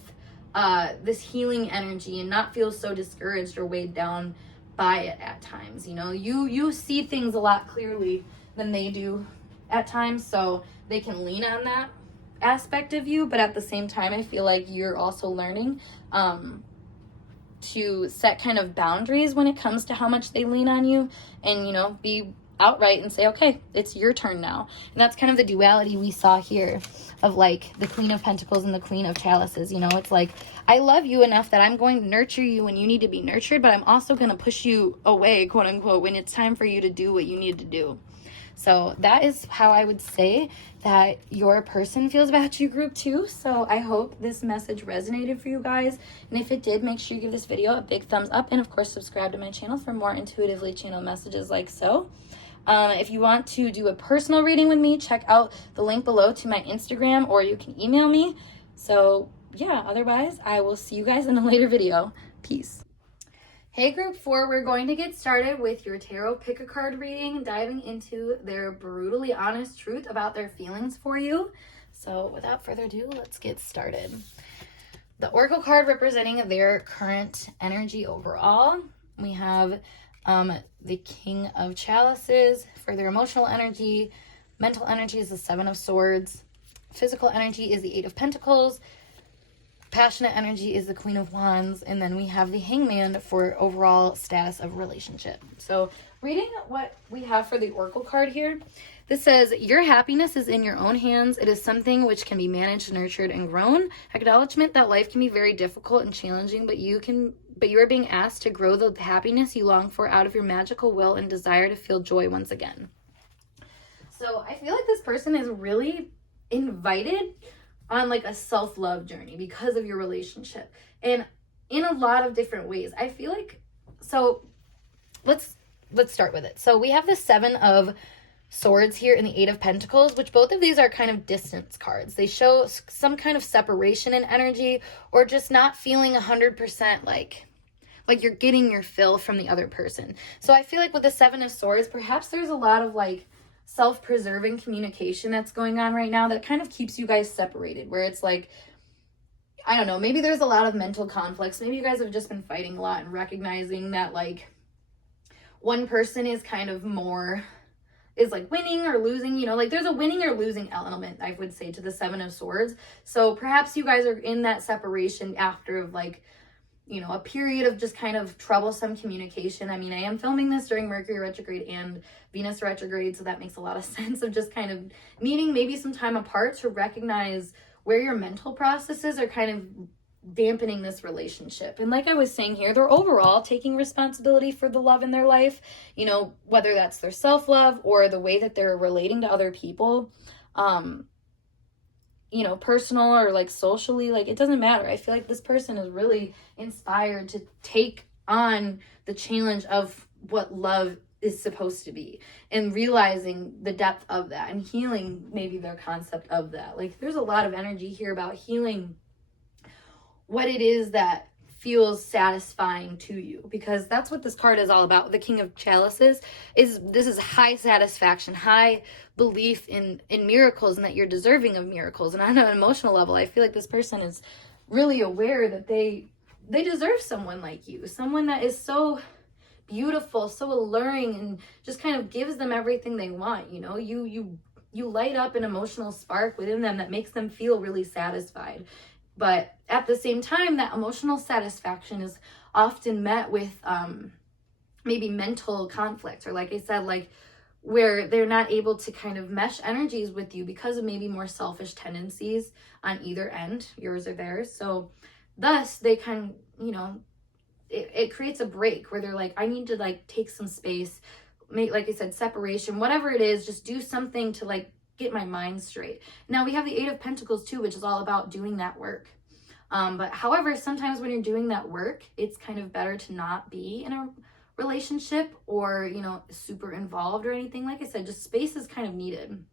this healing energy and not feel so discouraged or weighed down by it at times. You know, you see things a lot clearly than they do at times, so they can lean on that aspect of you. But at the same time, I feel like you're also learning to set kind of boundaries when it comes to how much they lean on you, and, you know, be outright and say, okay, it's your turn now. And that's kind of the duality we saw here of like the Queen of Pentacles and the Queen of Chalices. You know, it's like, I love you enough that I'm going to nurture you when you need to be nurtured, but I'm also going to push you away, quote unquote, when it's time for you to do what you need to do. So that is how I would say that your person feels about you, group 2. So I hope this message resonated for you guys. And if it did, make sure you give this video a big thumbs up. And of course, subscribe to my channel for more intuitively channeled messages like so. If you want to do a personal reading with me, check out the link below to my Instagram, or you can email me. So yeah, otherwise, I will see you guys in a later video. Peace. Hey group 4, we're going to get started with your tarot pick a card reading, diving into their brutally honest truth about their feelings for you. So without further ado, let's get started. The Oracle card representing their current energy overall. We have the King of Chalices for their emotional energy. Mental energy is the Seven of Swords. Physical energy is the Eight of Pentacles. Passionate energy is the Queen of Wands, and then we have the Hangman for overall status of relationship. So reading what we have for the Oracle card here, this says, your happiness is in your own hands. It is something which can be managed, nurtured, and grown. Acknowledgement that life can be very difficult and challenging, but you are being asked to grow the happiness you long for out of your magical will and desire to feel joy once again. So I feel like this person is really invited on like a self-love journey because of your relationship, and in a lot of different ways. I feel like, so let's start with it. So we have the Seven of Swords here and the Eight of Pentacles, which both of these are kind of distance cards. They show some kind of separation in energy, or just not feeling 100% like you're getting your fill from the other person. So I feel like with the Seven of Swords, perhaps there's a lot of like self-preserving communication that's going on right now that kind of keeps you guys separated, where it's like, I don't know, maybe there's a lot of mental conflicts. Maybe you guys have just been fighting a lot and recognizing that like one person is kind of more, is like winning or losing, you know, like there's a winning or losing element, I would say, to the Seven of Swords. So perhaps you guys are in that separation after of like, you know, a period of just kind of troublesome communication. I mean, I am filming this during Mercury retrograde and Venus retrograde, so that makes a lot of sense of just kind of needing maybe some time apart to recognize where your mental processes are kind of dampening this relationship. And like I was saying here, they're overall taking responsibility for the love in their life, you know, whether that's their self-love or the way that they're relating to other people. You know, personal or like socially, like it doesn't matter. I feel like this person is really inspired to take on the challenge of what love is supposed to be, and realizing the depth of that and healing maybe their concept of that. Like there's a lot of energy here about healing what it is that feels satisfying to you, because that's what this card is all about. The King of Chalices is high satisfaction, high belief in miracles, and that you're deserving of miracles. And on an emotional level, I feel like this person is really aware that they deserve someone like you, someone that is so beautiful, so alluring, and just kind of gives them everything they want. You know, you light up an emotional spark within them that makes them feel really satisfied. But at the same time, that emotional satisfaction is often met with maybe mental conflict, or like I said, like where they're not able to kind of mesh energies with you because of maybe more selfish tendencies on either end, yours or theirs. So thus they can, you know, it creates a break where they're like, I need to like take some space, make, like I said, separation, whatever it is, just do something to like get my mind straight. Now we have the Eight of Pentacles too, which is all about doing that work. But however, sometimes when you're doing that work, it's kind of better to not be in a relationship or, you know, super involved or anything. Like I said, just space is kind of needed.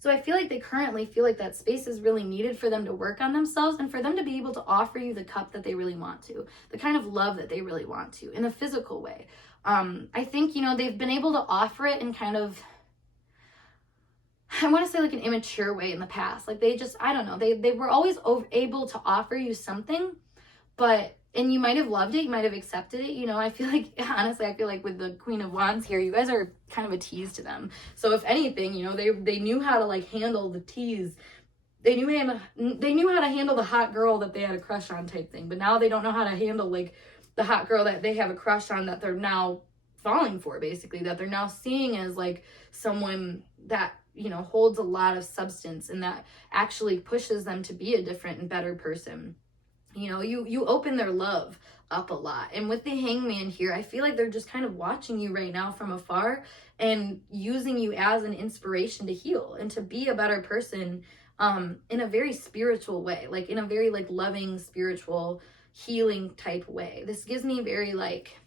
So I feel like they currently feel like that space is really needed for them to work on themselves and for them to be able to offer you the cup that they really want to, the kind of love that they really want to in a physical way. I think, you know, they've been able to offer it in kind of, I want to say like an immature way in the past. Like they just, I don't know, they were always able to offer you something, but, and you might have loved it, you might have accepted it, you know. I feel like, honestly, I feel like with the Queen of Wands here, you guys are kind of a tease to them. So if anything, you know, they knew how to like handle the tease. They knew how to handle the hot girl that they had a crush on type thing, but now they don't know how to handle like the hot girl that they have a crush on that they're now falling for, basically, that they're now seeing as like someone that, you know, holds a lot of substance and that actually pushes them to be a different and better person. You know, you open their love up a lot. And with the Hangman here, I feel like they're just kind of watching you right now from afar and using you as an inspiration to heal and to be a better person, in a very spiritual way, like in a very like loving, spiritual, healing type way. This gives me very like,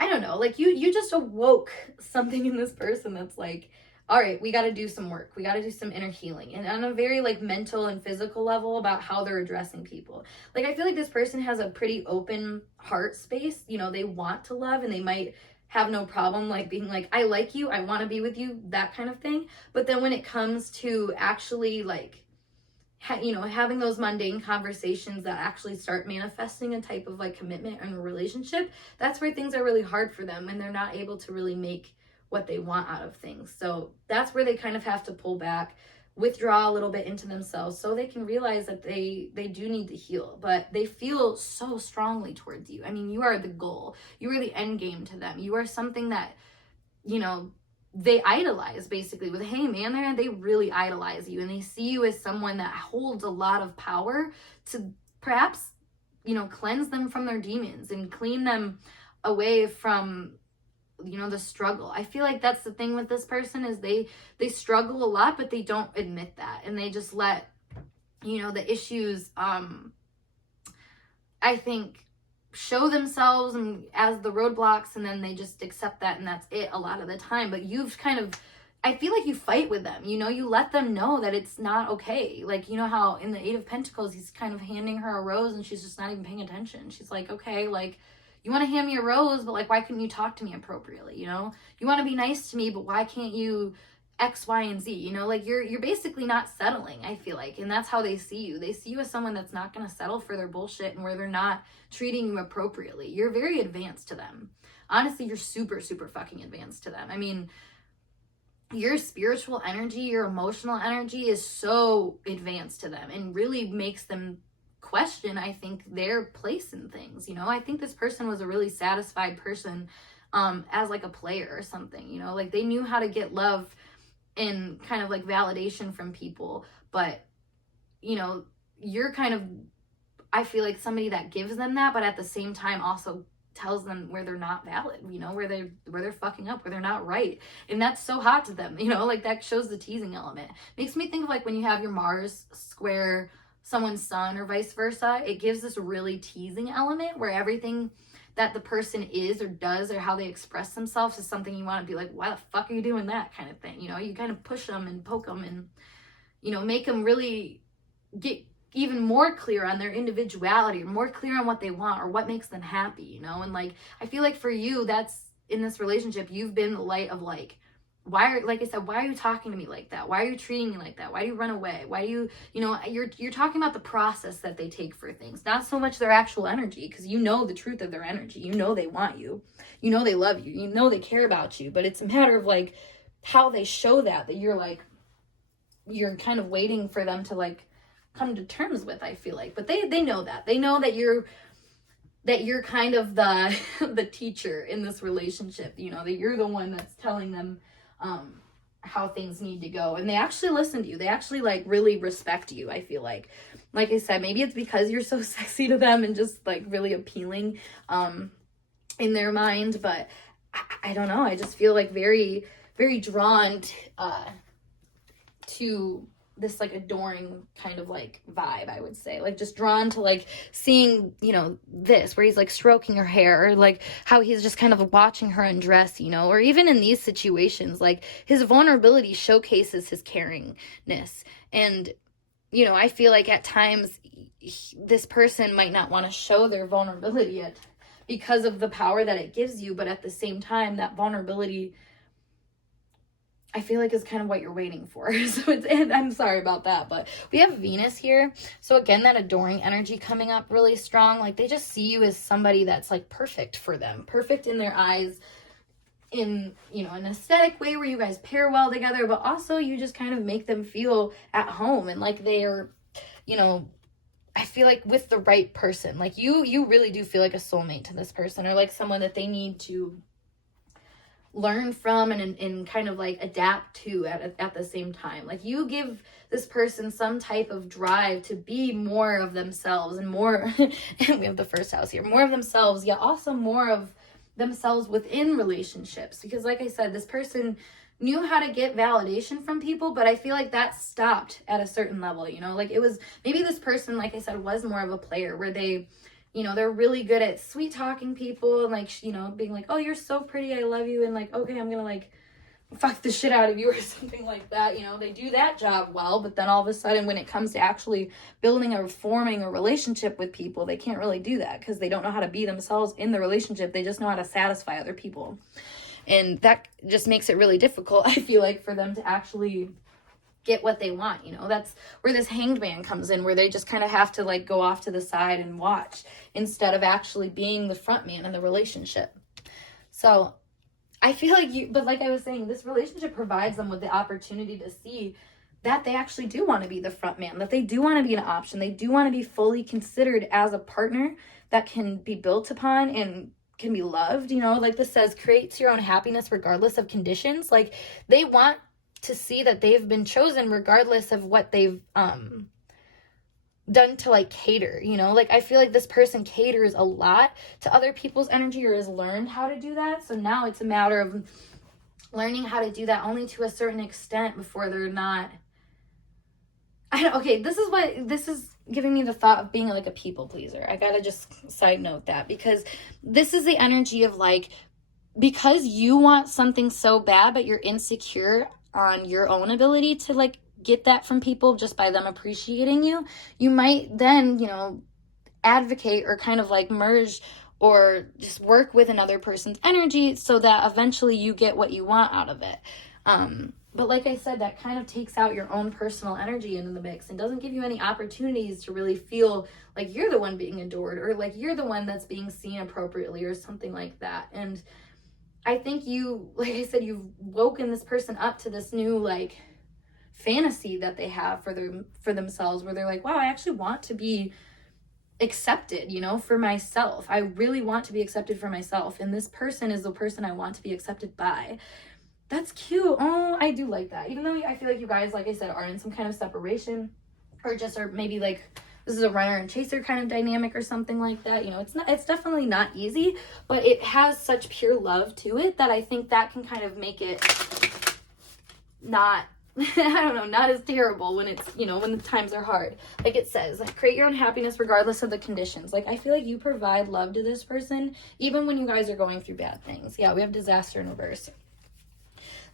I don't know, like you just awoke something in this person that's like, all right, we got to do some work. We got to do some inner healing, and on a very like mental and physical level about how they're addressing people. Like, I feel like this person has a pretty open heart space. You know, they want to love, and they might have no problem like being like, I like you, I want to be with you, that kind of thing. But then when it comes to actually like, you know, having those mundane conversations that actually start manifesting a type of like commitment in a relationship, that's where things are really hard for them, and they're not able to really make what they want out of things. So that's where they kind of have to pull back, withdraw a little bit into themselves, so they can realize that they do need to heal. But they feel so strongly towards you. I mean, you are the goal. You are the end game to them. You are something that, you know, they idolize. Basically with Hangman there, they really idolize you, and they see you as someone that holds a lot of power to perhaps, you know, cleanse them from their demons and clean them away from, you know, the struggle. I feel like that's the thing with this person, is they struggle a lot, but they don't admit that, and they just let, you know, the issues I think show themselves and as the roadblocks, and then they just accept that, and that's it a lot of the time. But you've kind of, I feel like you fight with them, you know, you let them know that it's not okay. Like, you know how in the Eight of Pentacles, he's kind of handing her a rose and she's just not even paying attention. She's like, okay, like, you want to hand me a rose, but like, why couldn't you talk to me appropriately? You know, you want to be nice to me, but why can't you X, Y, and Z? You know, like you're basically not settling, I feel like. And that's how they see you. They see you as someone that's not going to settle for their bullshit and where they're not treating you appropriately. You're very advanced to them. Honestly, you're super, super fucking advanced to them. I mean, your spiritual energy, your emotional energy is so advanced to them and really makes them question, I think, their place in things. You know, I think this person was a really satisfied person, as like a player or something, you know, like they knew how to get love and kind of like validation from people. But, you know, you're kind of, I feel like somebody that gives them that, but at the same time also tells them where they're not valid, you know, where they're fucking up, where they're not right. And that's so hot to them, you know, like that shows the teasing element. Makes me think of like when you have your Mars square someone's sun or vice versa, it gives this really teasing element where everything that the person is or does or how they express themselves is something you want to be like, why the fuck are you doing that kind of thing? You know, you kind of push them and poke them and, you know, make them really get even more clear on their individuality, or more clear on what they want or what makes them happy, you know? And like, I feel like for you, that's in this relationship, you've been the light of like, like I said, why are you talking to me like that? Why are you treating me like that? Why do you run away? Why do you, you know, you're talking about the process that they take for things, not so much their actual energy, because you know the truth of their energy. You know they want you. You know they love you. You know they care about you. But it's a matter of like how they show that you're like, you're kind of waiting for them to like come to terms with, I feel like. But they know that. They know that you're kind of the the teacher in this relationship, you know, that you're the one that's telling them how things need to go, and they actually listen to you. They actually like really respect you, I feel like I said, maybe it's because you're so sexy to them and just like really appealing in their mind, but I don't know, I just feel like very, very drawn to this like adoring kind of like vibe, I would say, like just drawn to like seeing, you know, this where he's like stroking her hair, or like how he's just kind of watching her undress, you know, or even in these situations, like his vulnerability showcases his caringness. And, you know, I feel like at times this person might not want to show their vulnerability yet because of the power that it gives you, but at the same time, that vulnerability, I feel like is kind of what you're waiting for. So I'm sorry about that, but we have Venus here. So again, that adoring energy coming up really strong. Like they just see you as somebody that's like perfect for them, perfect in their eyes, in, you know, an aesthetic way where you guys pair well together, but also you just kind of make them feel at home and like they're, you know, I feel like with the right person, like you really do feel like a soulmate to this person, or like someone that they need to learn from and kind of like adapt to at the same time. Like you give this person some type of drive to be more of themselves and more, and we have the first house here, more of themselves, yet also more of themselves within relationships. Because like I said, this person knew how to get validation from people, but I feel like that stopped at a certain level, you know, like it was, maybe this person, like I said, was more of a player where they, you know, they're really good at sweet talking people and like, you know, being like, oh, you're so pretty, I love you, and like, okay, I'm gonna like fuck the shit out of you or something like that. You know, they do that job well, but then all of a sudden when it comes to actually building or forming a relationship with people, they can't really do that because they don't know how to be themselves in the relationship. They just know how to satisfy other people. And that just makes it really difficult, I feel like, for them to actually get what they want. You know, that's where this hanged man comes in, where they just kind of have to like go off to the side and watch instead of actually being the front man in the relationship. So I feel like but like I was saying, this relationship provides them with the opportunity to see that they actually do want to be the front man, that they do want to be an option. They do want to be fully considered as a partner that can be built upon and can be loved. You know, like this says, creates your own happiness regardless of conditions. Like they want to see that they've been chosen regardless of what they've done to like cater, you know, like I feel like this person caters a lot to other people's energy or has learned how to do that. So now it's a matter of learning how to do that only to a certain extent before they're not, this is giving me the thought of being like a people pleaser. I gotta just side note that, because this is the energy of like, because you want something so bad, but you're insecure on your own ability to like get that from people just by them appreciating you, you might then, you know, advocate or kind of like merge or just work with another person's energy so that eventually you get what you want out of it. But like I said, that kind of takes out your own personal energy into the mix and doesn't give you any opportunities to really feel like you're the one being adored or like you're the one that's being seen appropriately or something like that. And I think you, like I said, you've woken this person up to this new like fantasy that they have for themselves, where they're like, wow, I actually want to be accepted, you know, for myself. I really want to be accepted for myself, and this person is the person I want to be accepted by. That's cute. Oh, I do like that. Even though I feel like you guys, like I said, are in some kind of separation, or maybe like this is a runner and chaser kind of dynamic or something like that. You know, it's definitely not easy, but it has such pure love to it that I think that can kind of make it not not as terrible when it's, you know, when the times are hard. Like it says, like, create your own happiness regardless of the conditions. Like, I feel like you provide love to this person even when you guys are going through bad things. Yeah, we have disaster in reverse.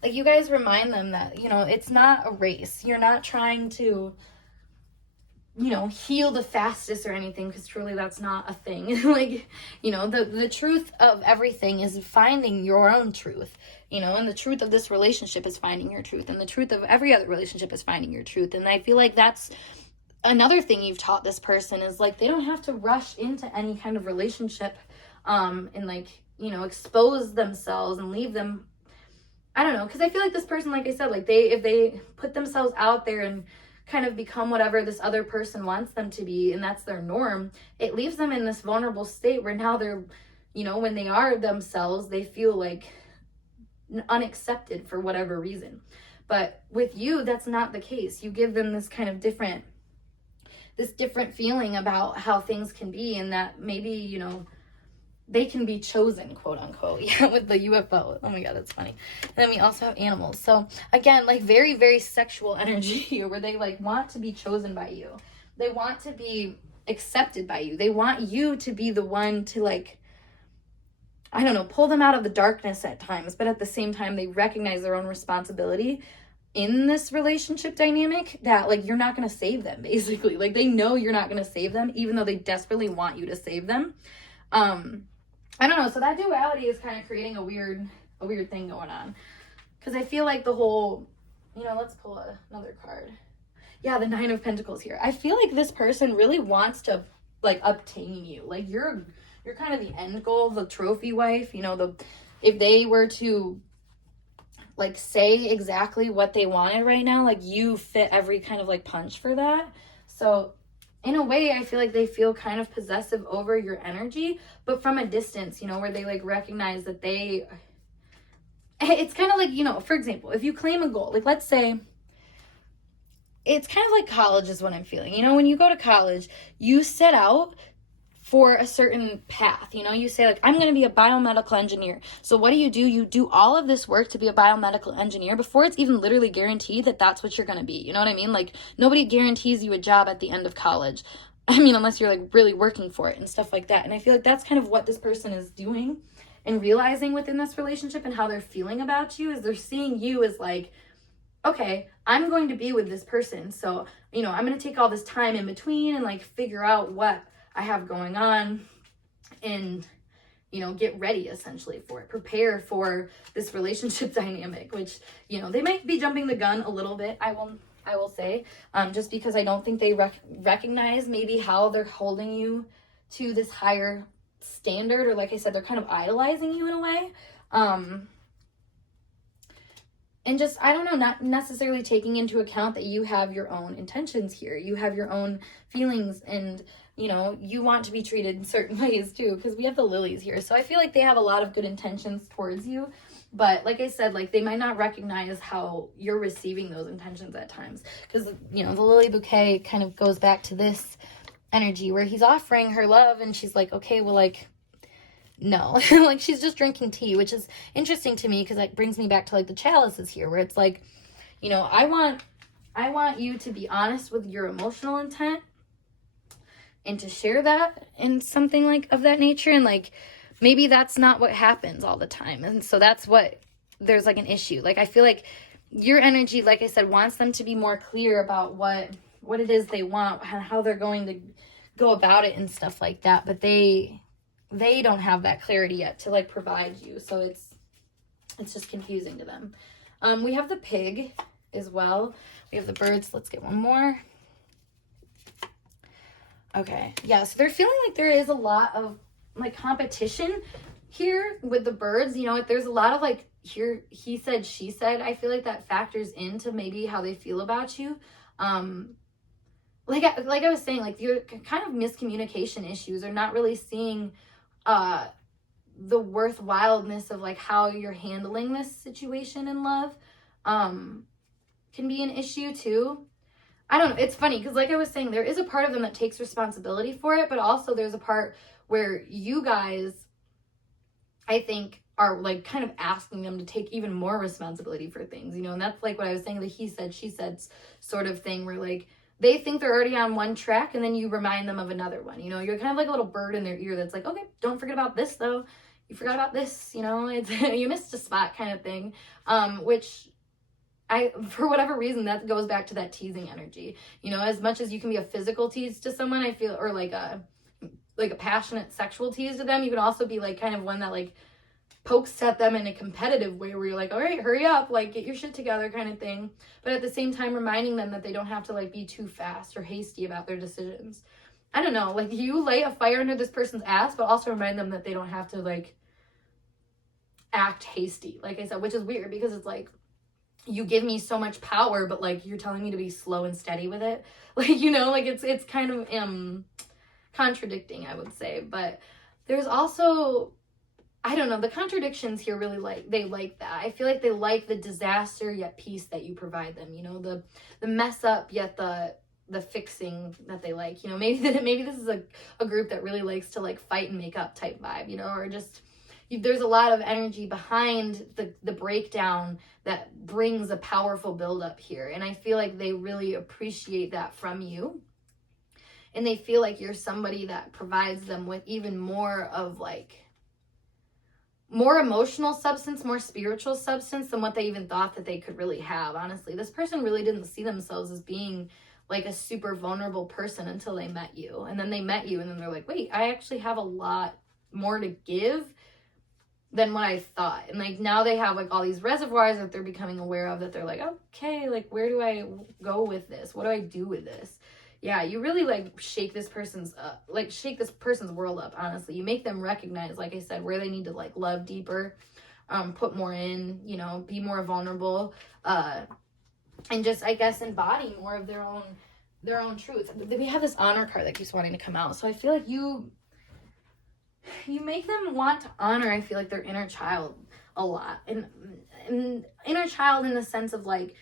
Like, you guys remind them that, you know, it's not a race. You're not trying to, you know, heal the fastest or anything, because truly that's not a thing. Like, you know, the truth of everything is finding your own truth, you know, and the truth of this relationship is finding your truth, and the truth of every other relationship is finding your truth. And I feel like that's another thing you've taught this person, is like, they don't have to rush into any kind of relationship and like, you know, expose themselves and leave them, I don't know, because I feel like this person, like I said, like if they put themselves out there and kind of become whatever this other person wants them to be, and that's their norm, it leaves them in this vulnerable state where now they're, you know, when they are themselves, they feel like unaccepted for whatever reason. But with you, that's not the case. You give them this kind of different feeling about how things can be, and that maybe, you know, they can be chosen, quote unquote. Yeah, with the UFO. Oh my God, that's funny. And then we also have animals. So again, like very, very sexual energy here, where they like want to be chosen by you. They want to be accepted by you. They want you to be the one to like, I don't know, pull them out of the darkness at times. But at the same time, they recognize their own responsibility in this relationship dynamic, that like you're not going to save them, basically. Like they know you're not going to save them, even though they desperately want you to save them. I don't know. So that duality is kind of creating a weird thing going on. Because I feel like the whole, you know, let's pull another card. Yeah, the Nine of Pentacles here. I feel like this person really wants to like obtain you. Like you're kind of the end goal, the trophy wife. You know, if they were to like say exactly what they wanted right now, like you fit every kind of like punch for that. So in a way, I feel like they feel kind of possessive over your energy, but from a distance, you know, where they like recognize that it's kind of like, you know, for example, if you claim a goal, like let's say, it's kind of like college is what I'm feeling. You know, when you go to college, you set out for a certain path. You know, you say like, I'm going to be a biomedical engineer. So what do? You do all of this work to be a biomedical engineer before it's even literally guaranteed that that's what you're going to be. You know what I mean? Like nobody guarantees you a job at the end of college. I mean, unless you're like really working for it and stuff like that. And I feel like that's kind of what this person is doing and realizing within this relationship and how they're feeling about you is they're seeing you as like, okay, I'm going to be with this person. So, you know, I'm going to take all this time in between and like figure out what I have going on and, you know, get ready essentially for it, prepare for this relationship dynamic, which, you know, they might be jumping the gun a little bit. I will say, just because I don't think they recognize maybe how they're holding you to this higher standard, or like I said, they're kind of idolizing you in a way. And just, I don't know, not necessarily taking into account that you have your own intentions here. You have your own feelings and, you know, you want to be treated in certain ways too, because we have the lilies here. So I feel like they have a lot of good intentions towards you. But like I said, like they might not recognize how you're receiving those intentions at times. Because, you know, the lily bouquet kind of goes back to this energy where he's offering her love and she's like, okay, well, like, no, like she's just drinking tea, which is interesting to me because that brings me back to like the chalices here, where it's like, you know, I want you to be honest with your emotional intent and to share that in something like of that nature. And like, maybe that's not what happens all the time. And so that's what there's like an issue. Like, I feel like your energy, like I said, wants them to be more clear about what it is they want and how they're going to go about it and stuff like that. But they don't have that clarity yet to like provide you. So it's just confusing to them. We have the pig as well. We have the birds. Let's get one more. Okay. Yeah. So they're feeling like there is a lot of like competition here with the birds. You know, there's a lot of like here, he said, she said. I feel like that factors into maybe how they feel about you. Like I was saying, like your kind of miscommunication issues are not really seeing the worthwhileness of like how you're handling this situation in love can be an issue too. I don't know. It's funny because like I was saying, there is a part of them that takes responsibility for it, but also there's a part where you guys, I think, are like kind of asking them to take even more responsibility for things, you know. And that's like what I was saying, the he said, she said sort of thing, where like they think they're already on one track and then you remind them of another one. You know, you're kind of like a little bird in their ear that's like, okay, don't forget about this though. You forgot about this, you know, it's you missed a spot kind of thing. Which for whatever reason, that goes back to that teasing energy. You know, as much as you can be a physical tease to someone, I feel, or like a passionate sexual tease to them, you can also be like kind of one that like pokes at them in a competitive way where you're like, all right, hurry up, like get your shit together kind of thing. But at the same time, reminding them that they don't have to like be too fast or hasty about their decisions. I don't know, like you light a fire under this person's ass, but also remind them that they don't have to like act hasty, like I said, which is weird because it's like, you give me so much power, but like you're telling me to be slow and steady with it. Like, you know, like it's kind of contradicting, I would say. But there's also, I don't know, the contradictions here really they like that. I feel like they like the disaster yet peace that you provide them, you know, the mess up yet the fixing that they like, you know. Maybe this is a group that really likes to like fight and make up type vibe, you know, or just there's a lot of energy behind the breakdown that brings a powerful buildup here. And I feel like they really appreciate that from you. And they feel like you're somebody that provides them with even more of like more emotional substance, more spiritual substance than what they even thought that they could really have. Honestly, this person really didn't see themselves as being like a super vulnerable person until they met you. And then they met you and then they're like, wait, I actually have a lot more to give than what I thought. And like now they have like all these reservoirs that they're becoming aware of, that they're like, okay, like where do I go with this? What do I do with this? Yeah, you really like shake this person's world up, honestly. You make them recognize, like I said, where they need to like love deeper, put more in, you know, be more vulnerable, and just, I guess, embody more of their own their own truth. We have this honor card that keeps wanting to come out. So I feel like you make them want to honor, I feel like, their inner child a lot. And inner child in the sense of like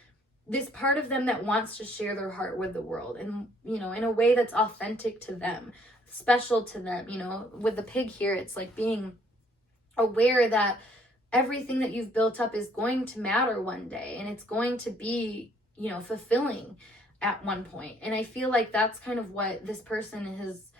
this part of them that wants to share their heart with the world, and, you know, in a way that's authentic to them, special to them. You know, with the pig here, it's like being aware that everything that you've built up is going to matter one day, and it's going to be, you know, fulfilling at one point. And I feel like that's kind of what this person has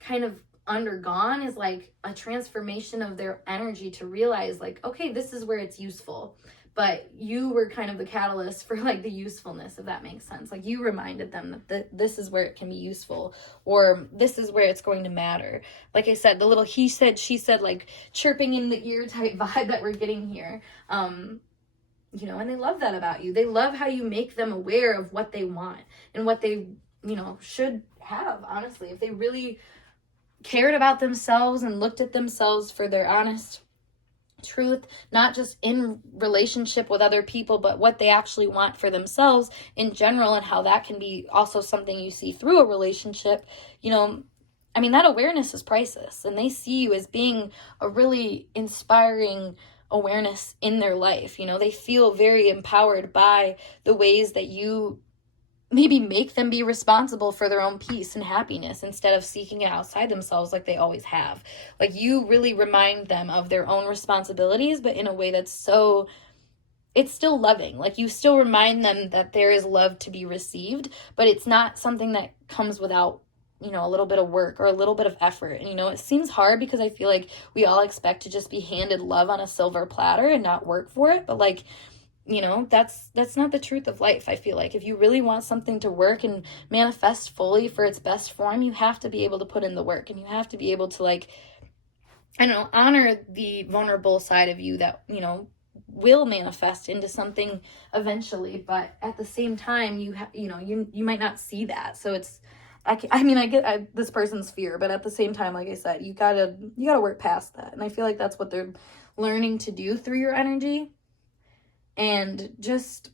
kind of undergone, is like a transformation of their energy to realize like, okay, this is where it's useful. But you were kind of the catalyst for like the usefulness, if that makes sense. Like you reminded them that this is where it can be useful, or this is where it's going to matter. Like I said, the little he said, she said, like chirping in the ear type vibe that we're getting here. You know, and they love that about you. They love how you make them aware of what they want and what they, you know, should have, honestly. If they really cared about themselves and looked at themselves for their honest truth, not just in relationship with other people, but what they actually want for themselves in general, and how that can be also something you see through a relationship, you know, I mean, that awareness is priceless, and they see you as being a really inspiring awareness in their life. You know, they feel very empowered by the ways that you maybe make them be responsible for their own peace and happiness instead of seeking it outside themselves like they always have. Like you really remind them of their own responsibilities, but in a way that's so, it's still loving. Like you still remind them that there is love to be received, but it's not something that comes without, you know, a little bit of work or a little bit of effort. And, you know, it seems hard because I feel like we all expect to just be handed love on a silver platter and not work for it. But like, you know, that's not the truth of life. I feel like if you really want something to work and manifest fully for its best form, you have to be able to put in the work, and you have to be able to, like, I don't know, honor the vulnerable side of you that, you know, will manifest into something eventually. But at the same time, you might not see that. So it's, I mean, I get this person's fear, but at the same time, like I said, you gotta work past that. And I feel like that's what they're learning to do through your energy. And just,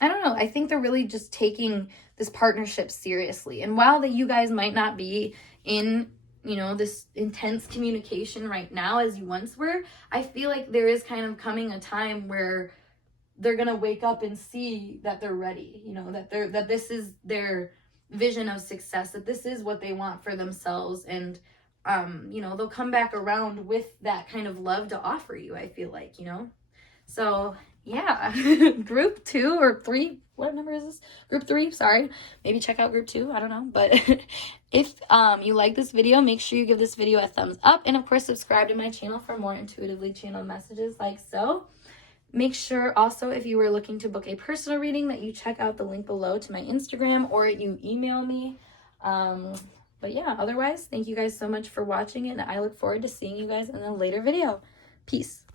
I don't know, I think they're really just taking this partnership seriously. And while that you guys might not be in, you know, this intense communication right now as you once were, I feel like there is kind of coming a time where they're going to wake up and see that they're ready, you know, that this is their vision of success, that this is what they want for themselves. And, you know, they'll come back around with that kind of love to offer you, I feel like, you know. So yeah, group 2 or 3, what number is this? Group 3, sorry. Maybe check out group 2, I don't know. But if you like this video, make sure you give this video a thumbs up. And of course, subscribe to my channel for more intuitively channeled messages like so. Make sure also, if you were looking to book a personal reading, that you check out the link below to my Instagram, or you email me. But yeah, otherwise, thank you guys so much for watching it, and I look forward to seeing you guys in a later video. Peace.